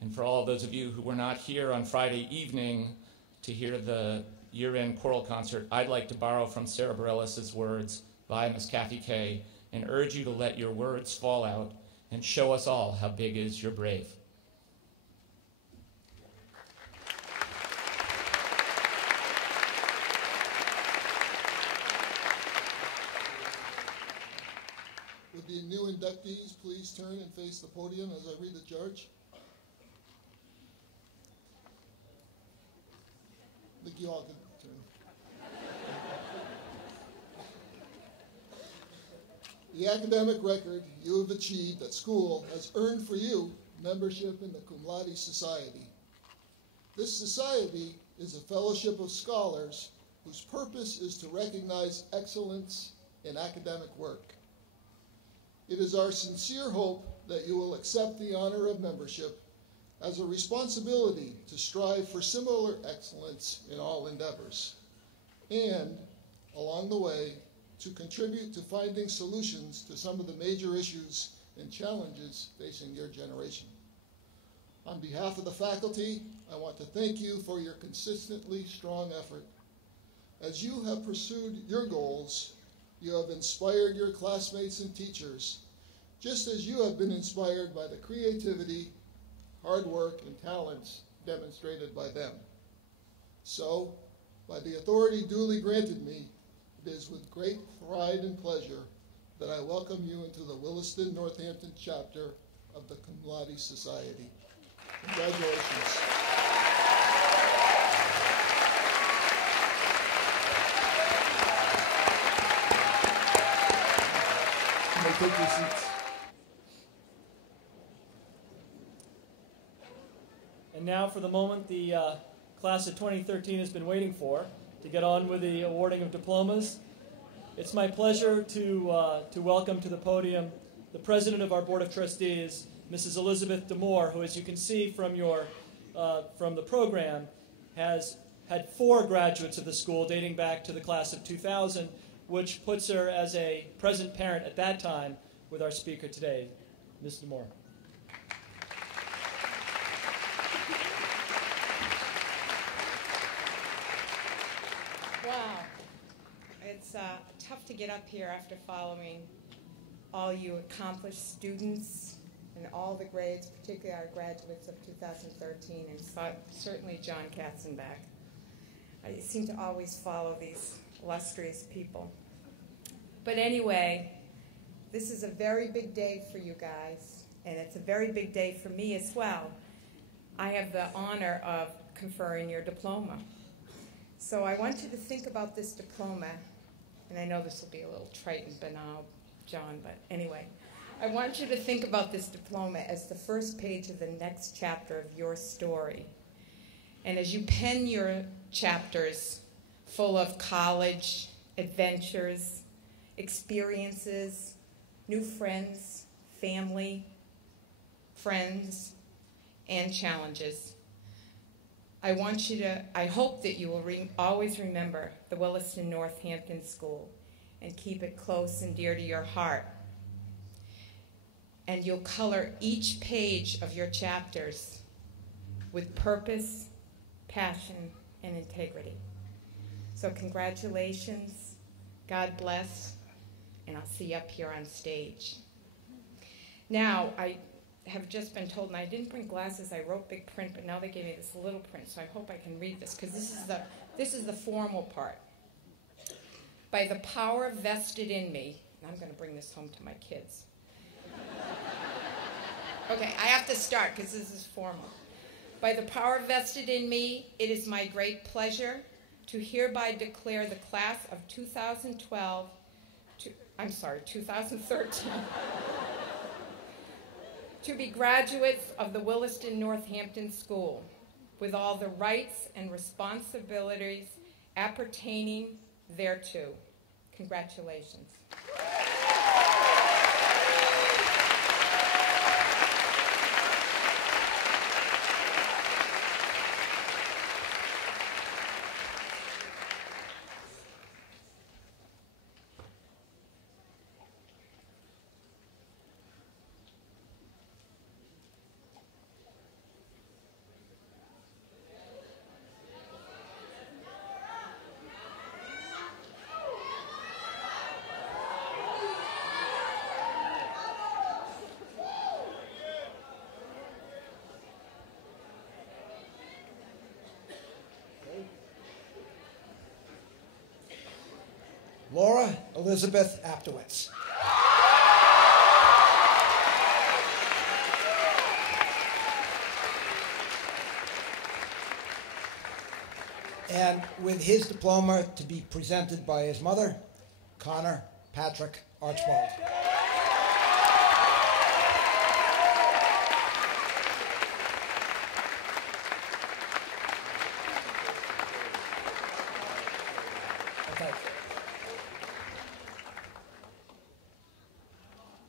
and for all those of you who were not here on Friday evening to hear the year-end choral concert, I'd like to borrow from Sarah Bareilles' words by Miss Kathy Kay and urge you to let your words fall out and show us all how big is your brave. Would the new inductees please turn and face the podium as I read the charge? I think you all can turn. The academic record you have achieved at school has earned for you membership in the Cum Laude Society. This society is a fellowship of scholars whose purpose is to recognize excellence in academic work. It is our sincere hope that you will accept the honor of membership as a responsibility to strive for similar excellence in all endeavors, and, along the way, to contribute to finding solutions to some of the major issues and challenges facing your generation. On behalf of the faculty, I want to thank you for your consistently strong effort. As you have pursued your goals, you have inspired your classmates and teachers, just as you have been inspired by the creativity, hard work, and talents demonstrated by them. So, by the authority duly granted me, it is with great pride and pleasure that I welcome you into the Williston Northampton chapter of the Cum Laude Society. Congratulations. You may take your seats. And now for the moment the class of 2013 has been waiting for, to get on with the awarding of diplomas. It's my pleasure to welcome to the podium the president of our Board of Trustees, Mrs. Elizabeth DeMoore, who, as you can see from the program, has had 4 graduates of the school dating back to the class of 2000, which puts her as a present parent at that time with our speaker today, Ms. DeMoore. Wow. It's tough to get up here after following all you accomplished students and all the grades, particularly our graduates of 2013, and certainly John Katzenbach. I seem to always follow these illustrious people. But anyway, this is a very big day for you guys, and it's a very big day for me as well. I have the honor of conferring your diploma. So I want you to think about this diploma, and I know this will be a little trite and banal, John, but anyway. I want you to think about this diploma as the first page of the next chapter of your story. And as you pen your chapters full of college, adventures, experiences, new friends, family, friends, and challenges, I hope that you will always remember the Williston Northampton School and keep it close and dear to your heart. and you'll color each page of your chapters with purpose, passion, and integrity. So congratulations, God bless, and I'll see you up here on stage. Now, I have just been told, and I didn't bring glasses, I wrote big print, but now they gave me this little print, so I hope I can read this, because this is the formal part. By the power vested in me, and I'm going to bring this home to my kids. Okay, I have to start, because this is formal. By the power vested in me, it is my great pleasure to hereby declare the class of 2013, to be graduates of the Williston Northampton School, with all the rights and responsibilities appertaining thereto. Congratulations. Laura Elizabeth Aptowitz. And with his diploma to be presented by his mother, Connor Patrick Archibald. Okay.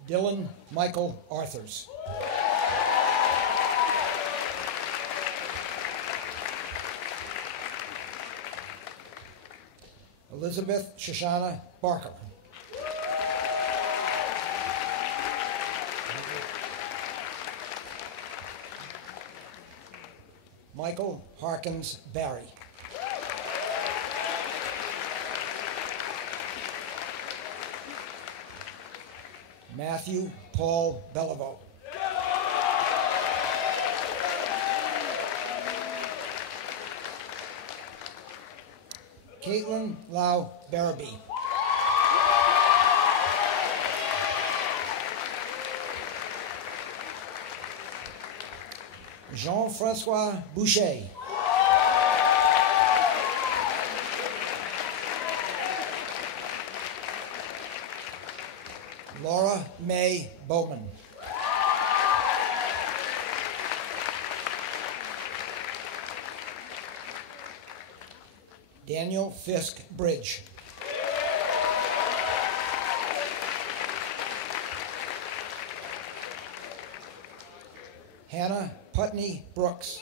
Dylan Michael Arthurs. Elizabeth Shoshana Barker. Michael Harkins Barry. Matthew Paul Beliveau. Caitlin Lau Barabee. Jean-Francois Boucher. Laura May Bowman. Daniel Fisk Bridge. Hannah Putney Brooks.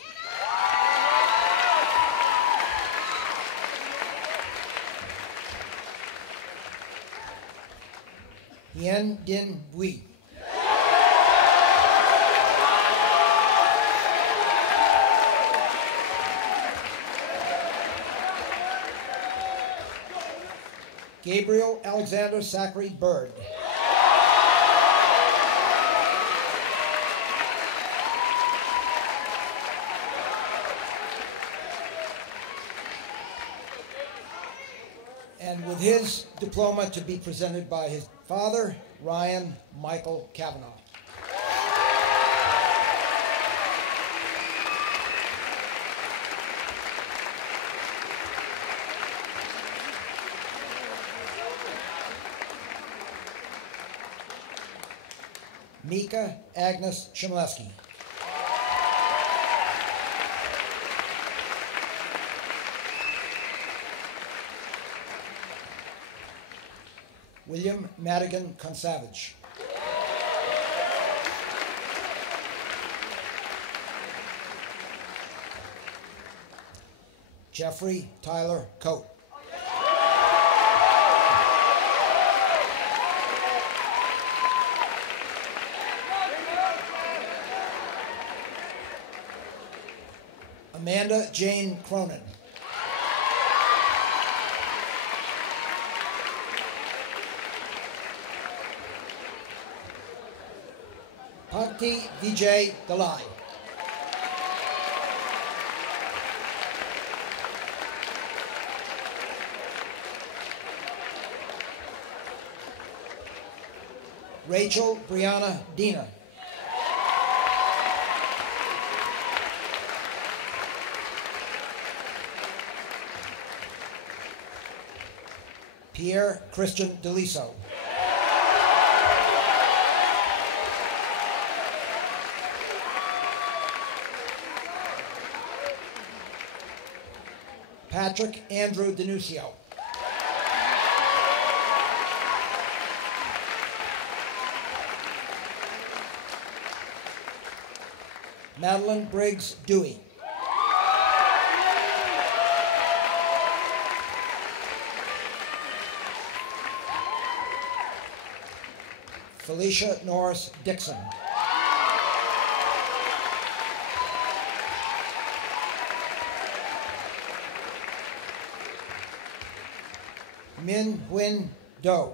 Hien Din Bui. Gabriel Alexander Zachary Bird. And with his diploma to be presented by his father, Ryan Michael Kavanaugh. Mika Agnes Chmielewski. William Madigan Consavage. Jeffrey Tyler Coate. Amanda Jane Cronin. Bhakti Vijay Dalai. Rachel Brianna Dina. Pierre Christian Deliso. Patrick Andrew Denuncio. Madeline Briggs Dewey. Felicia Norris Dixon. Min Nguyen Do.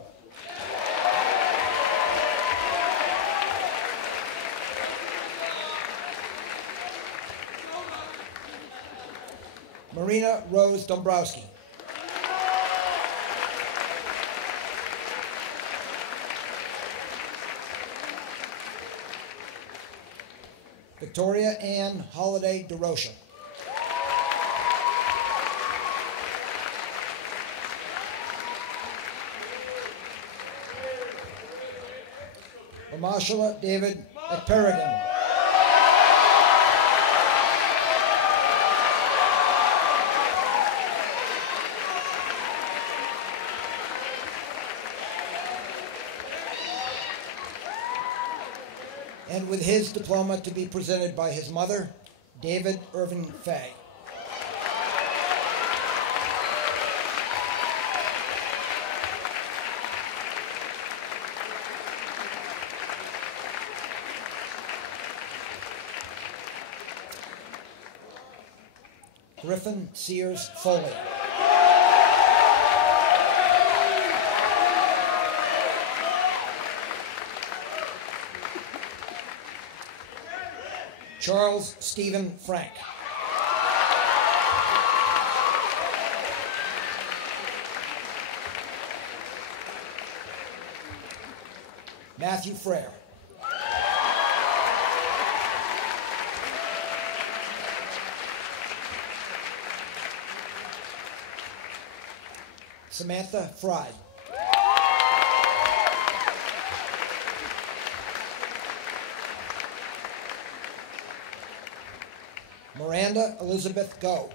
Marina Rose Dombrowski. Victoria Ann Holiday DeRocha. Ramashala David Ekperigan. And with his diploma to be presented by his mother, David Irvin Fay. Griffin Sears Foley. Charles Stephen Frank. Matthew Frere. Samantha Fry. Miranda Elizabeth Go.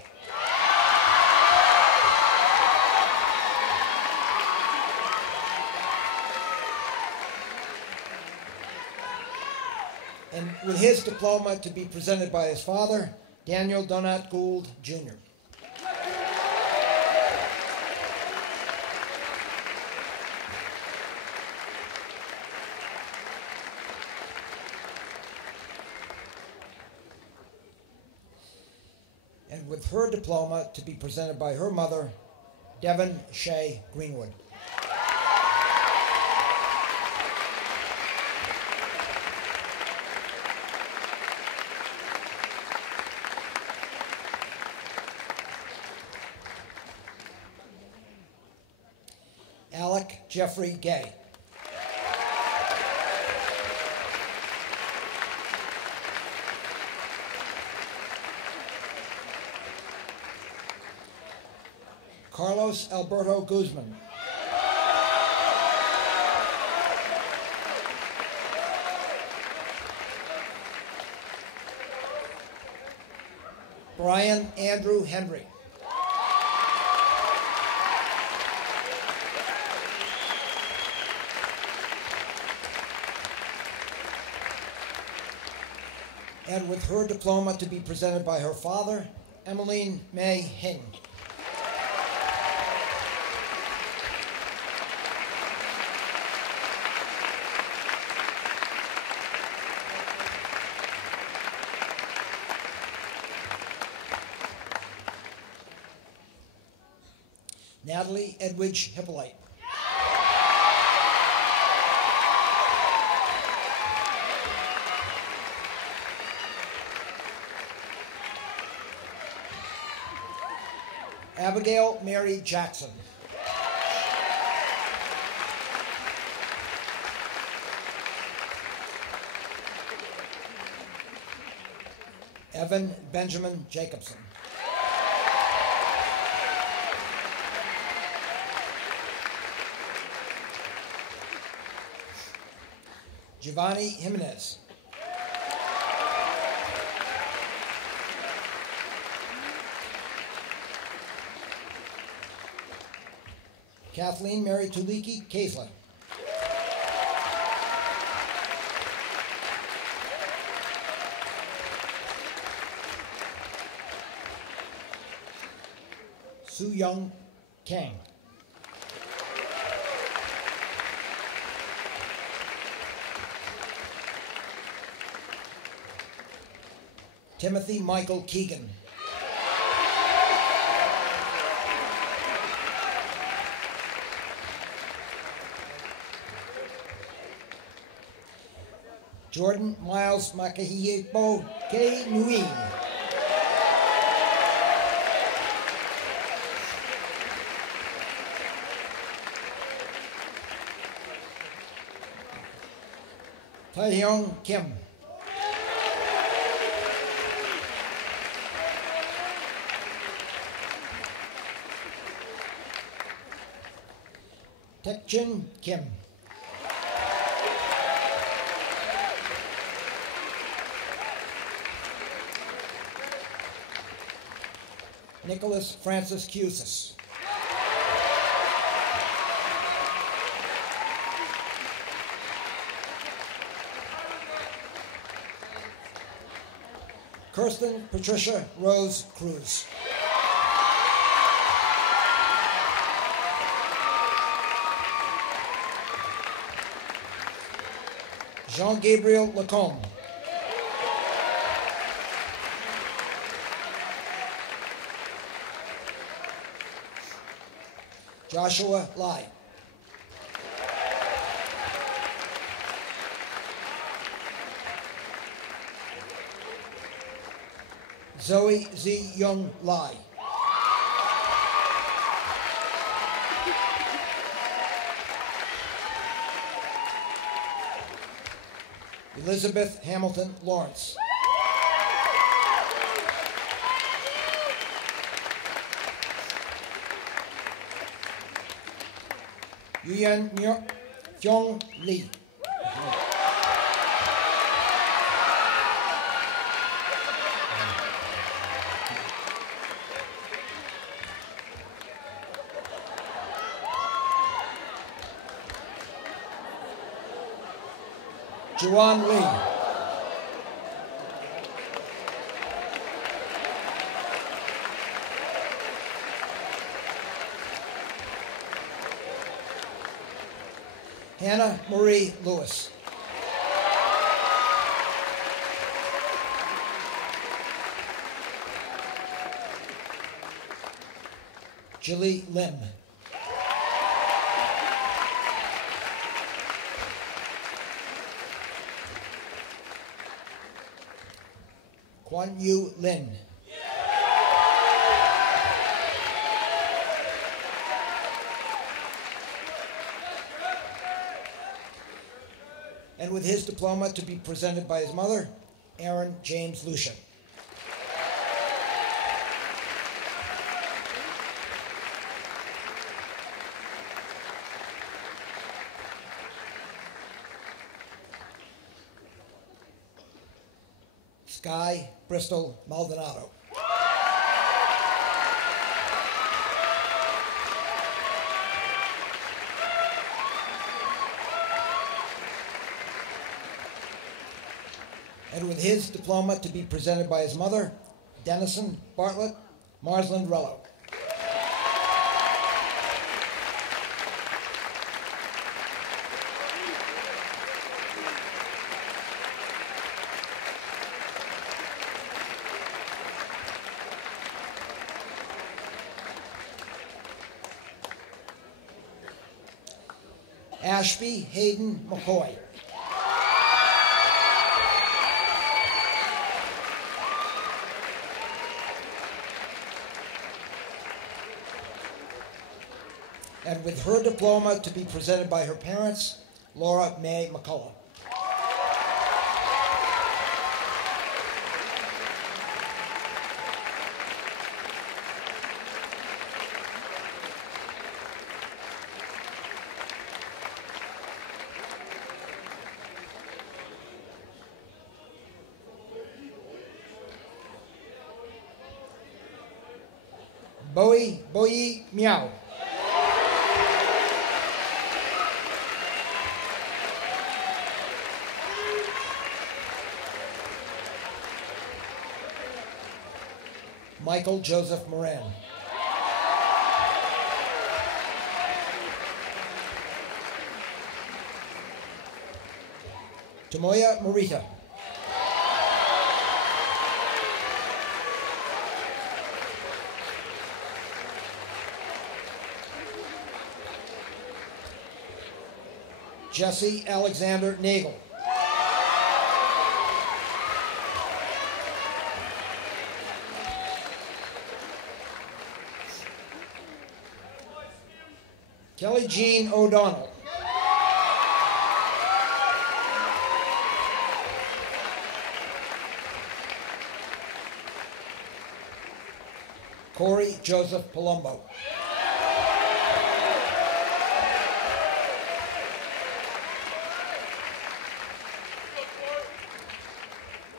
And with his diploma to be presented by his father, Daniel Donat Gould, Jr. And with her diploma to be presented by her mother, Devon Shea Greenwood. Alec Jeffrey Gay. Carlos Alberto Guzman. Brian Andrew Henry. And with her diploma to be presented by her father, Emmeline May Hing. Natalie Edwidge Hippolyte. Abigail Mary Jackson. Evan Benjamin Jacobson. Giovanni Jimenez. Kathleen Mary Tuliki Kaislin. Su Young Kang. Timothy Michael Keegan. Jordan Miles Makahiebo K. Nui. Taehyung Kim. Tekchin Kim. Nicholas Francis Cusis. Kirsten Patricia Rose Cruz. Jean-Gabriel Lacombe. Joshua Lai. Zoe Z. Young Lai. Elizabeth Hamilton Lawrence. Yuyan Fyong Lee. Juan Lee. Hannah Marie Lewis. Julie Lim. Kwan Yu Lin. And with his diploma to be presented by his mother, Aaron James Lucia. Sky Bristol Maldonado. And with his diploma to be presented by his mother, Dennison Bartlett Marsland Rello. Ashby Hayden McCoy. And with her diploma to be presented by her parents, Laura May McCullough. Boyi Miao. Michael Joseph Moran. Tomoya Morita. Jesse Alexander Nagel. Kelly Jean O'Donnell. Corey Joseph Palumbo.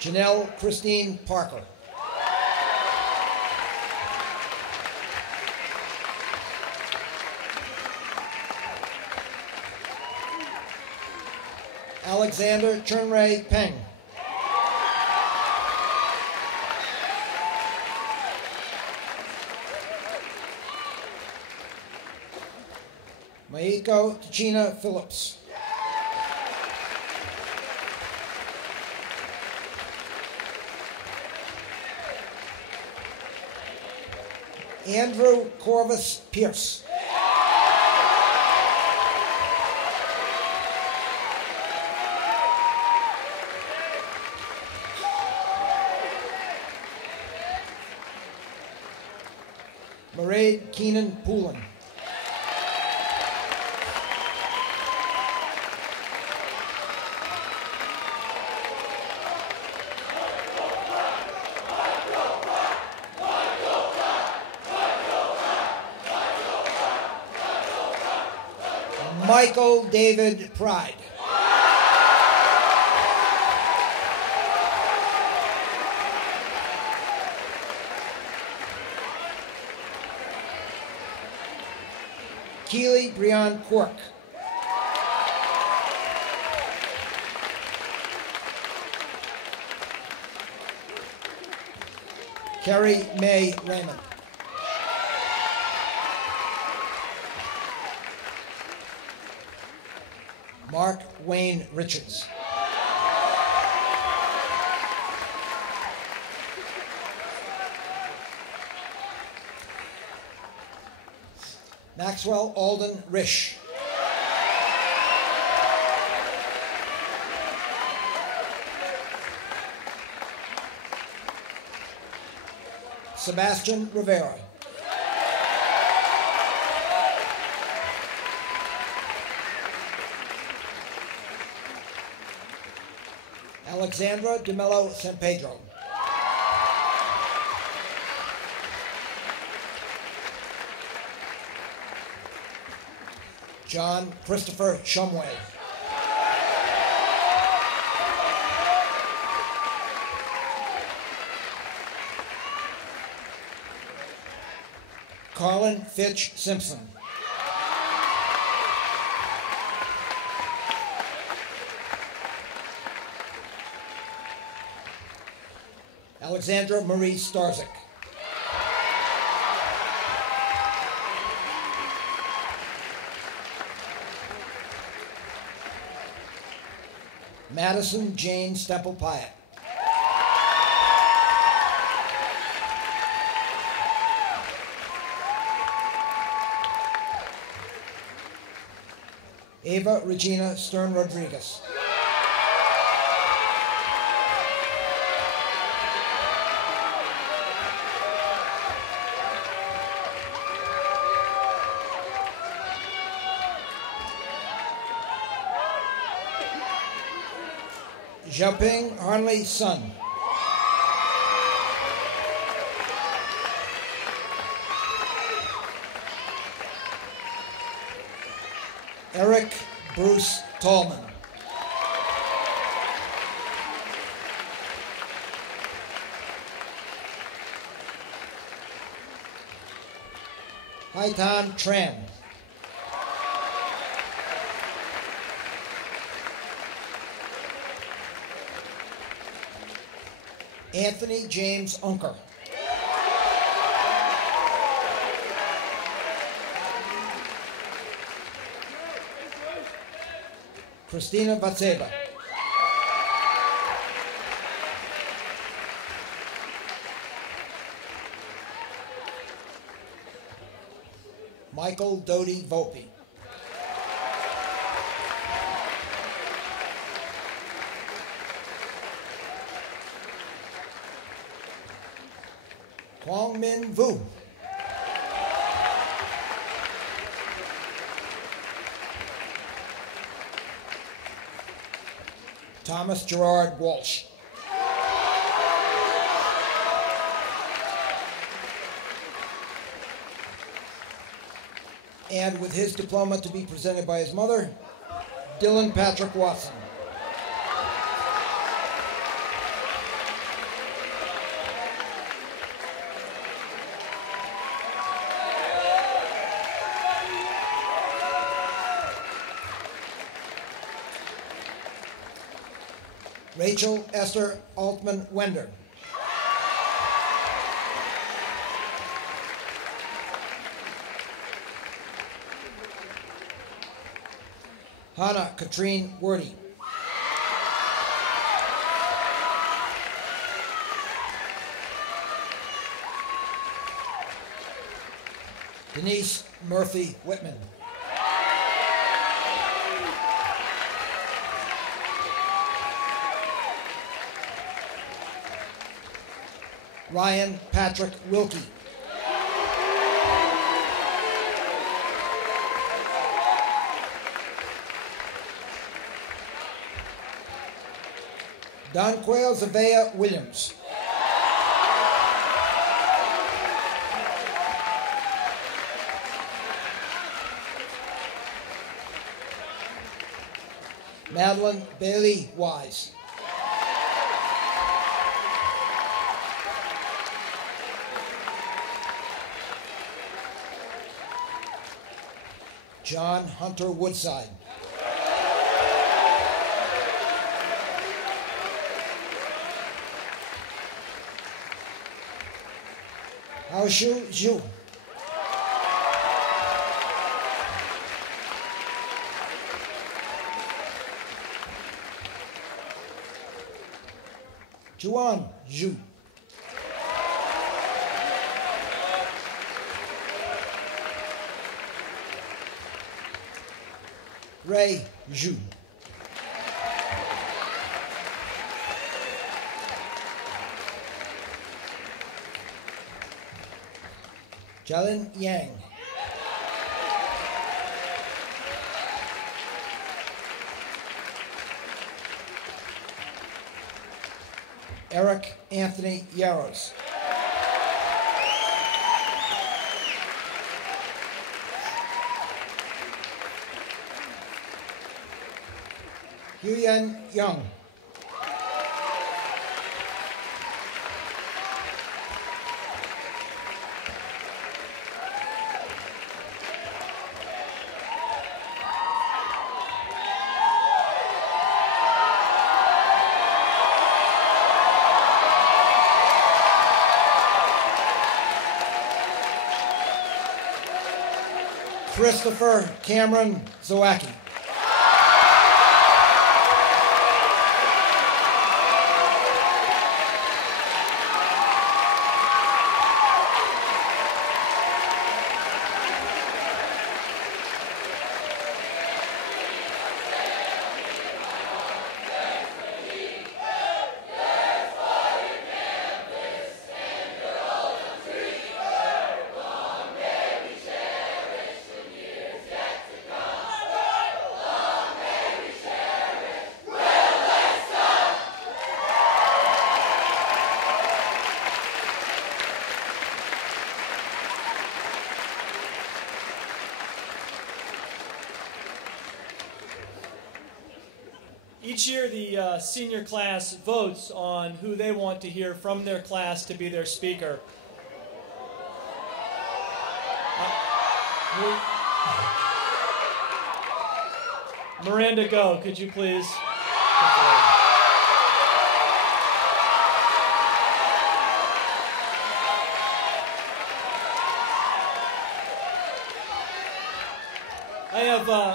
Janelle Christine Parker. Alexander Chunrei Peng. Maiko Tachina Phillips. Andrew Corvus Pierce. Mairead Keenan Poulin. Michael David Pride. Keely Breon Quirk. Carrie Mae Raymond. Mark Wayne Richards. Maxwell Alden Risch. Sebastian Rivera. Alexandra DeMello San Pedro. John Christopher Shumway. Carlin Fitch Simpson. Alexandra Marie Starzik. Madison Jane Stemple Pyatt. Ava Regina Stern Rodriguez. Xiaoping Harley Sun. Eric Bruce Tallman. Haitan Tran. Anthony James Unker. Christina Vatseva. Michael Doty Volpe. Kwong Min Vu. Thomas Gerard Walsh. And with his diploma to be presented by his mother, Dylan Patrick Watson. Rachel Esther Altman Wender. Hannah Katrine Wordy. Denise Murphy Whitman. Ryan Patrick Wilkie. Donquel Zavea Williams. Madeline Bailey Wise. John Hunter Woodside. Haoshu Zhu. Juan Zhu. Ray Zhu. Jalen Yang. Eric Anthony Yarrows. Yuyan Young. Christopher Cameron Zawacki. Each year, the senior class votes on who they want to hear from their class to be their speaker. Miranda, go. Could you please?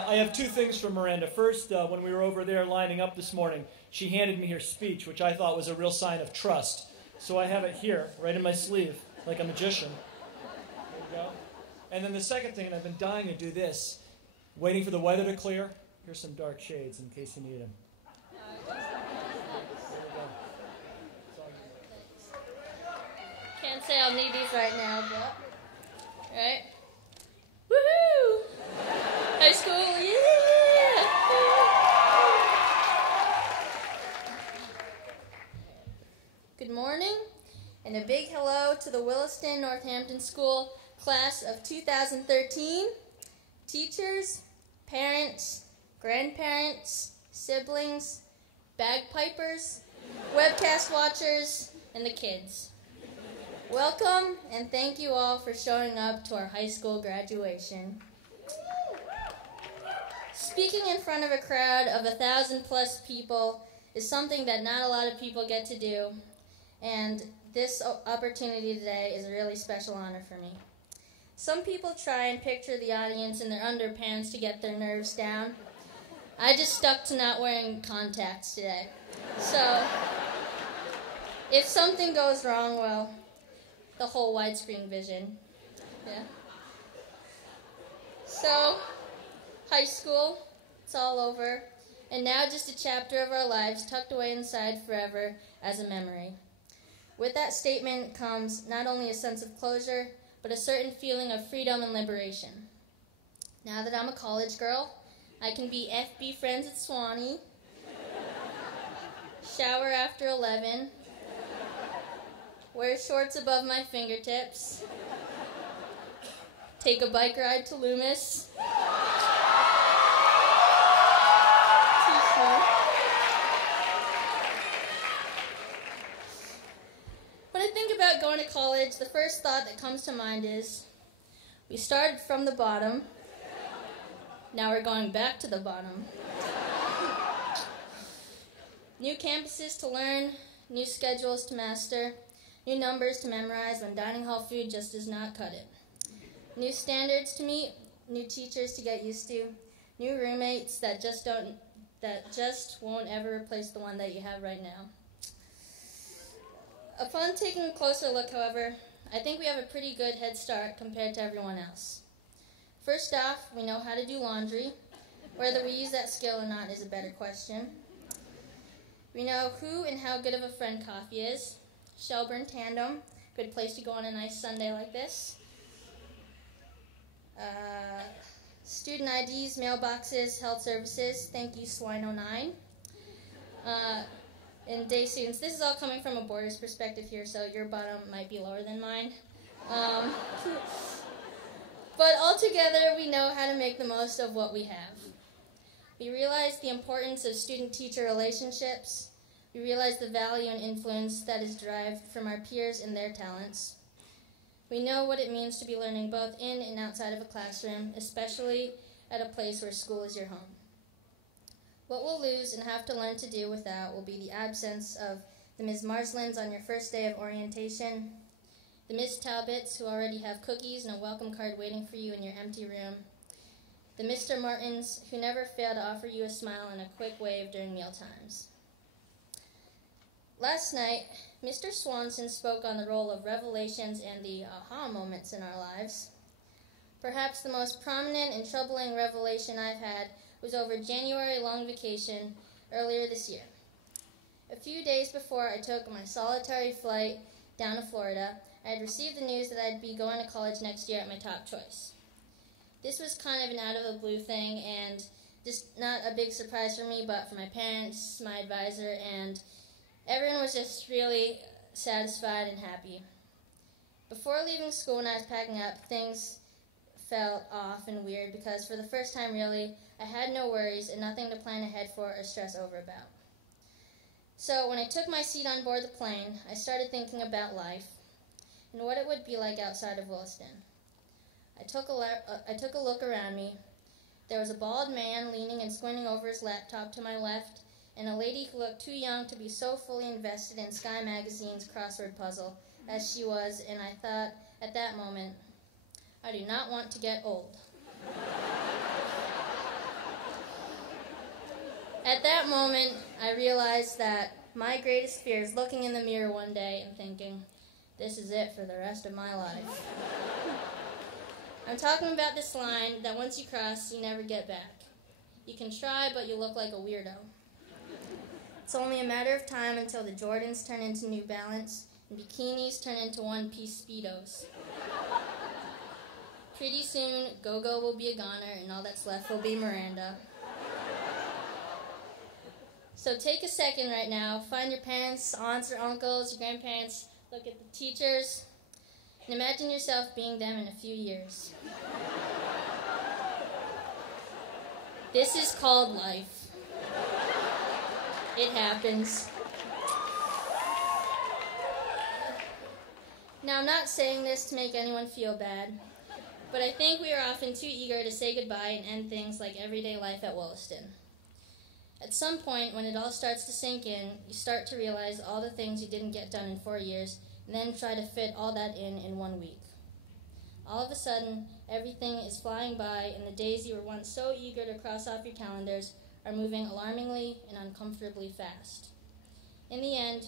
I have two things from Miranda. First, when we were over there lining up this morning, she handed me her speech, which I thought was a real sign of trust. So I have it here, right in my sleeve, like a magician. There we go. And then the second thing, and I've been dying to do this, waiting for the weather to clear. Here's some dark shades in case you need them. Can't say I'll need these right now, but... Alright. Woohoo! High school, yeah! Good morning, and a big hello to the Williston Northampton School class of 2013, teachers, parents, grandparents, siblings, bagpipers, webcast watchers, and the kids. Welcome, and thank you all for showing up to our high school graduation. Speaking in front of a crowd of 1,000+ people is something that not a lot of people get to do, and this opportunity today is a really special honor for me. Some people try and picture the audience in their underpants to get their nerves down. I just stuck to not wearing contacts today. So, if something goes wrong, well, the whole widescreen vision. Yeah. So, high school, it's all over, and now just a chapter of our lives tucked away inside forever as a memory. With that statement comes not only a sense of closure, but a certain feeling of freedom and liberation. Now that I'm a college girl, I can be FB friends at Swanee, shower after 11, wear shorts above my fingertips, take a bike ride to Loomis, When I think about going to college, the first thought that comes to mind is, we started from the bottom, now we're going back to the bottom. New campuses to learn, new schedules to master, new numbers to memorize when dining hall food just does not cut it. New standards to meet, new teachers to get used to, new roommates that just won't ever replace the one that you have right now. Upon taking a closer look, however, I think we have a pretty good head start compared to everyone else. First off, we know how to do laundry. Whether we use that skill or not is a better question. We know who and how good of a friend coffee is. Shelburne Tandem, good place to go on a nice Sunday like this. Student IDs, mailboxes, health services, thank you Swine09. And day students, this is all coming from a boarder's perspective here, so your bottom might be lower than mine. But altogether, we know how to make the most of what we have. We realize the importance of student-teacher relationships. We realize the value and influence that is derived from our peers and their talents. We know what it means to be learning both in and outside of a classroom, especially at a place where school is your home. What we'll lose and have to learn to do without will be the absence of the Ms. Marslins on your first day of orientation, the Ms. Talbots who already have cookies and a welcome card waiting for you in your empty room, the Mr. Martins who never fail to offer you a smile and a quick wave during meal times. Last night, Mr. Swanson spoke on the role of revelations and the aha moments in our lives. Perhaps the most prominent and troubling revelation I've had was over January long vacation earlier this year. A few days before I took my solitary flight down to Florida, I had received the news that I'd be going to college next year at my top choice. This was kind of an out-of-the-blue thing and just not a big surprise for me, but for my parents, my advisor, and everyone was just really satisfied and happy. Before leaving school when I was packing up, things felt off and weird because for the first time, really, I had no worries and nothing to plan ahead for or stress over about. So when I took my seat on board the plane, I started thinking about life and what it would be like outside of Williston. I took a look around me. There was a bald man leaning and squinting over his laptop to my left, and a lady who looked too young to be so fully invested in Sky Magazine's crossword puzzle as she was, and I thought at that moment, I do not want to get old. At that moment, I realized that my greatest fear is looking in the mirror one day and thinking, this is it for the rest of my life. I'm talking about this line that once you cross, you never get back. You can try, but you look like a weirdo. It's only a matter of time until the Jordans turn into New Balance and bikinis turn into one-piece Speedos. Pretty soon, Go-Go will be a goner, and all that's left will be Miranda. So take a second right now, find your parents, aunts or uncles, your grandparents, look at the teachers, and imagine yourself being them in a few years. This is called life. It happens. Now, I'm not saying this to make anyone feel bad, but I think we are often too eager to say goodbye and end things like everyday life at Williston. At some point, when it all starts to sink in, you start to realize all the things you didn't get done in 4 years, and then try to fit all that in 1 week. All of a sudden, everything is flying by, and the days you were once so eager to cross off your calendars are moving alarmingly and uncomfortably fast. In the end,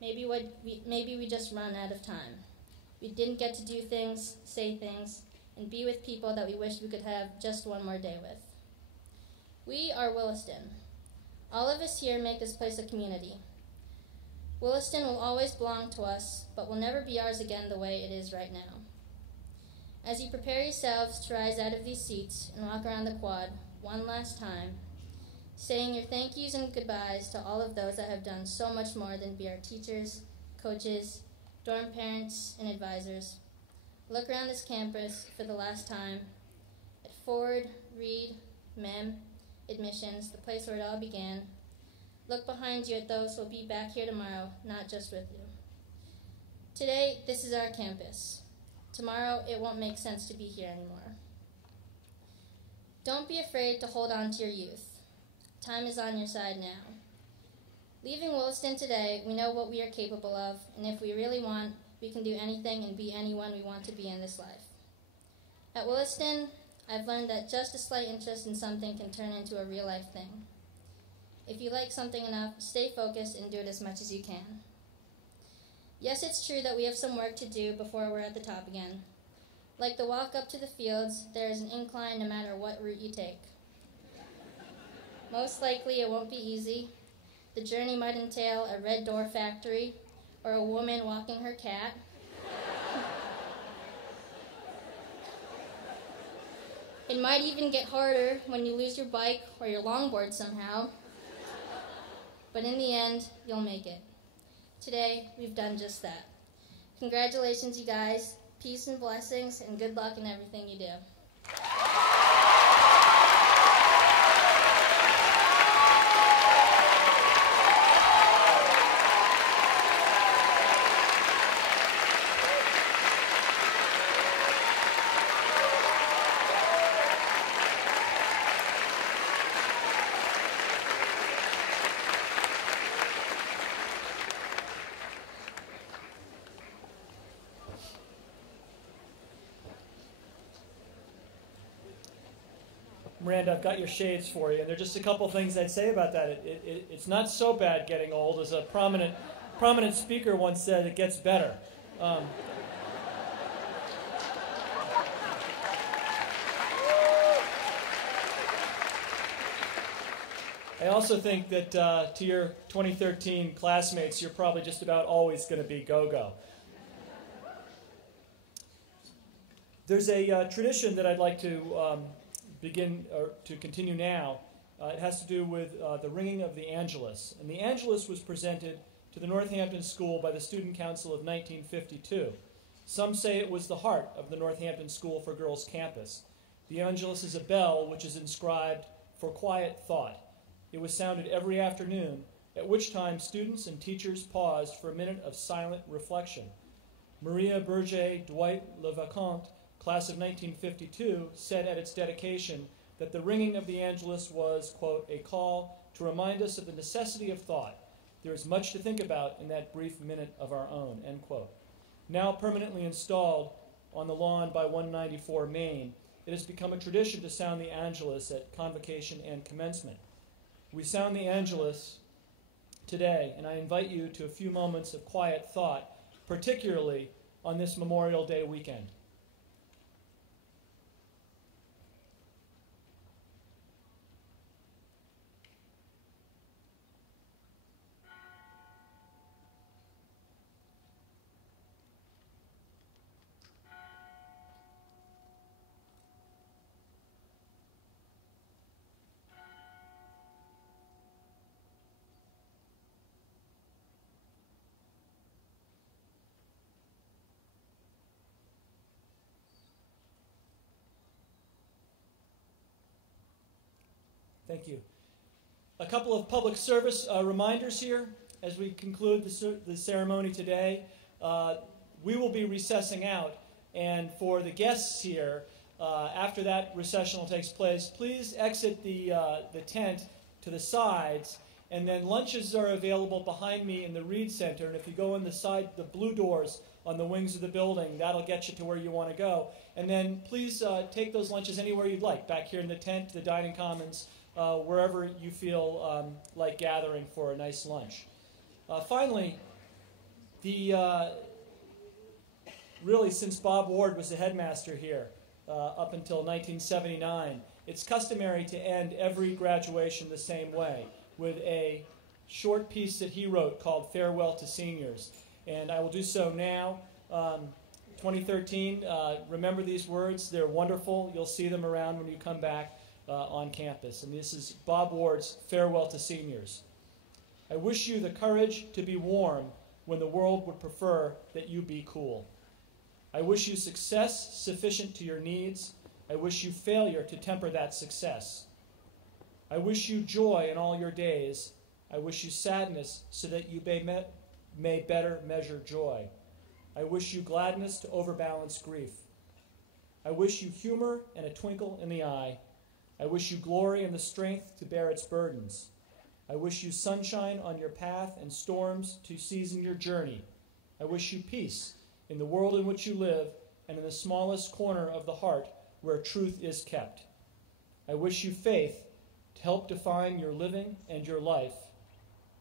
maybe we just run out of time. We didn't get to do things, say things, and be with people that we wish we could have just one more day with. We are Williston. All of us here make this place a community. Williston will always belong to us, but will never be ours again the way it is right now. As you prepare yourselves to rise out of these seats and walk around the quad one last time, saying your thank yous and goodbyes to all of those that have done so much more than be our teachers, coaches, dorm parents, and advisors, look around this campus for the last time at Ford, Reed, Mem, Admissions, the place where it all began. Look behind you at those who will be back here tomorrow, not just with you. Today, this is our campus. Tomorrow, it won't make sense to be here anymore. Don't be afraid to hold on to your youth. Time is on your side now. Leaving Williston today, we know what we are capable of, and if we really want, we can do anything and be anyone we want to be in this life. At Williston, I've learned that just a slight interest in something can turn into a real-life thing. If you like something enough, stay focused and do it as much as you can. Yes, it's true that we have some work to do before we're at the top again. Like the walk up to the fields, there is an incline no matter what route you take. Most likely it won't be easy. The journey might entail a red door factory or a woman walking her cat. It might even get harder when you lose your bike or your longboard somehow. But in the end, you'll make it. Today, we've done just that. Congratulations, you guys. Peace and blessings, and good luck in everything you do. Miranda, I've got your shades for you, and there are just a couple things I'd say about that. It's not so bad getting old. As a prominent speaker once said, it gets better. I also think that to your 2013 classmates, you're probably just about always going to be go-go. There's a tradition that I'd like to continue now. It has to do with the ringing of the Angelus. And the Angelus was presented to the Northampton School by the Student Council of 1952. Some say it was the heart of the Northampton School for Girls campus. The Angelus is a bell which is inscribed for quiet thought. It was sounded every afternoon, at which time students and teachers paused for a minute of silent reflection. Maria Berger Dwight Levaconte, class of 1952, said at its dedication that the ringing of the Angelus was, quote, a call to remind us of the necessity of thought. There is much to think about in that brief minute of our own, end quote. Now permanently installed on the lawn by 194 Main, it has become a tradition to sound the Angelus at convocation and commencement. We sound the Angelus today, and I invite you to a few moments of quiet thought, particularly on this Memorial Day weekend. Thank you. A couple of public service reminders here as we conclude the ceremony today. We will be recessing out, and for the guests here, after that recessional takes place, please exit the tent to the sides, and then lunches are available behind me in the Reed Center, and if you go in the blue doors on the wings of the building, that'll get you to where you want to go. And then please take those lunches anywhere you'd like, back here in the tent, the dining commons, wherever you feel like gathering for a nice lunch. Finally, really since Bob Ward was the headmaster here up until 1979, it's customary to end every graduation the same way, with a short piece that he wrote called Farewell to Seniors. And I will do so now. 2013, remember these words. They're wonderful. You'll see them around when you come back on campus. And this is Bob Ward's Farewell to Seniors. I wish you the courage to be warm when the world would prefer that you be cool. I wish you success sufficient to your needs. I wish you failure to temper that success. I wish you joy in all your days. I wish you sadness so that you may better measure joy. I wish you gladness to overbalance grief. I wish you humor and a twinkle in the eye. I wish you glory and the strength to bear its burdens. I wish you sunshine on your path and storms to season your journey. I wish you peace in the world in which you live and in the smallest corner of the heart where truth is kept. I wish you faith to help define your living and your life.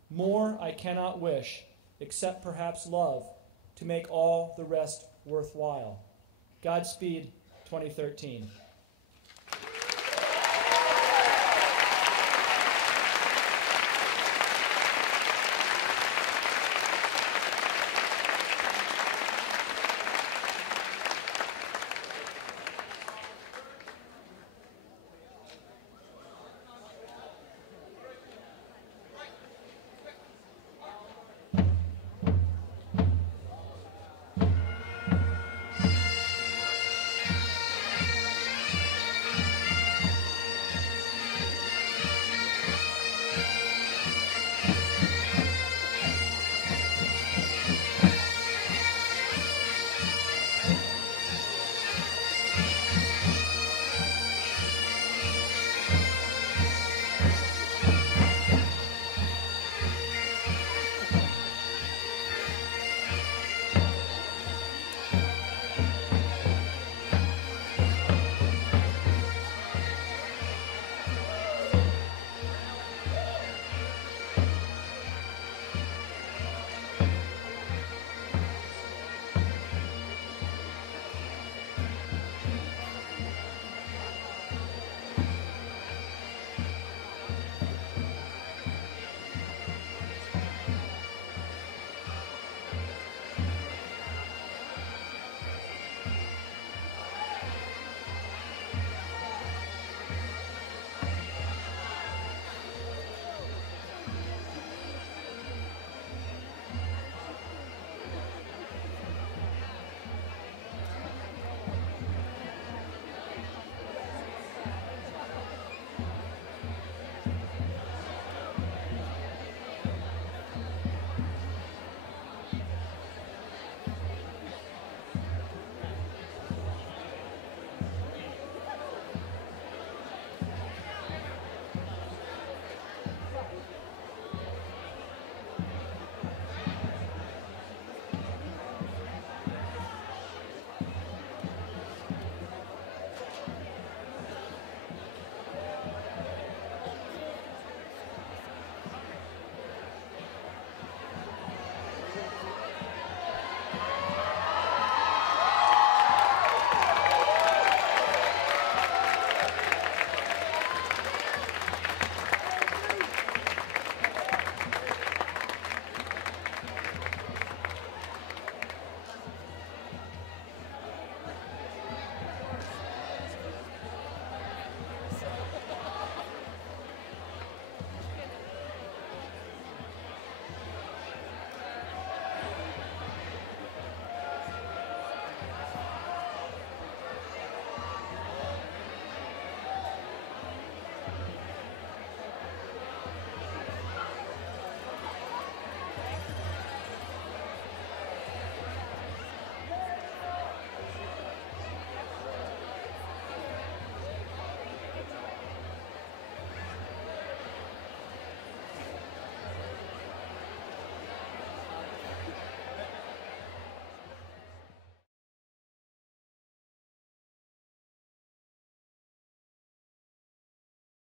More I cannot wish, except perhaps love, to make all the rest worthwhile. Godspeed, 2013.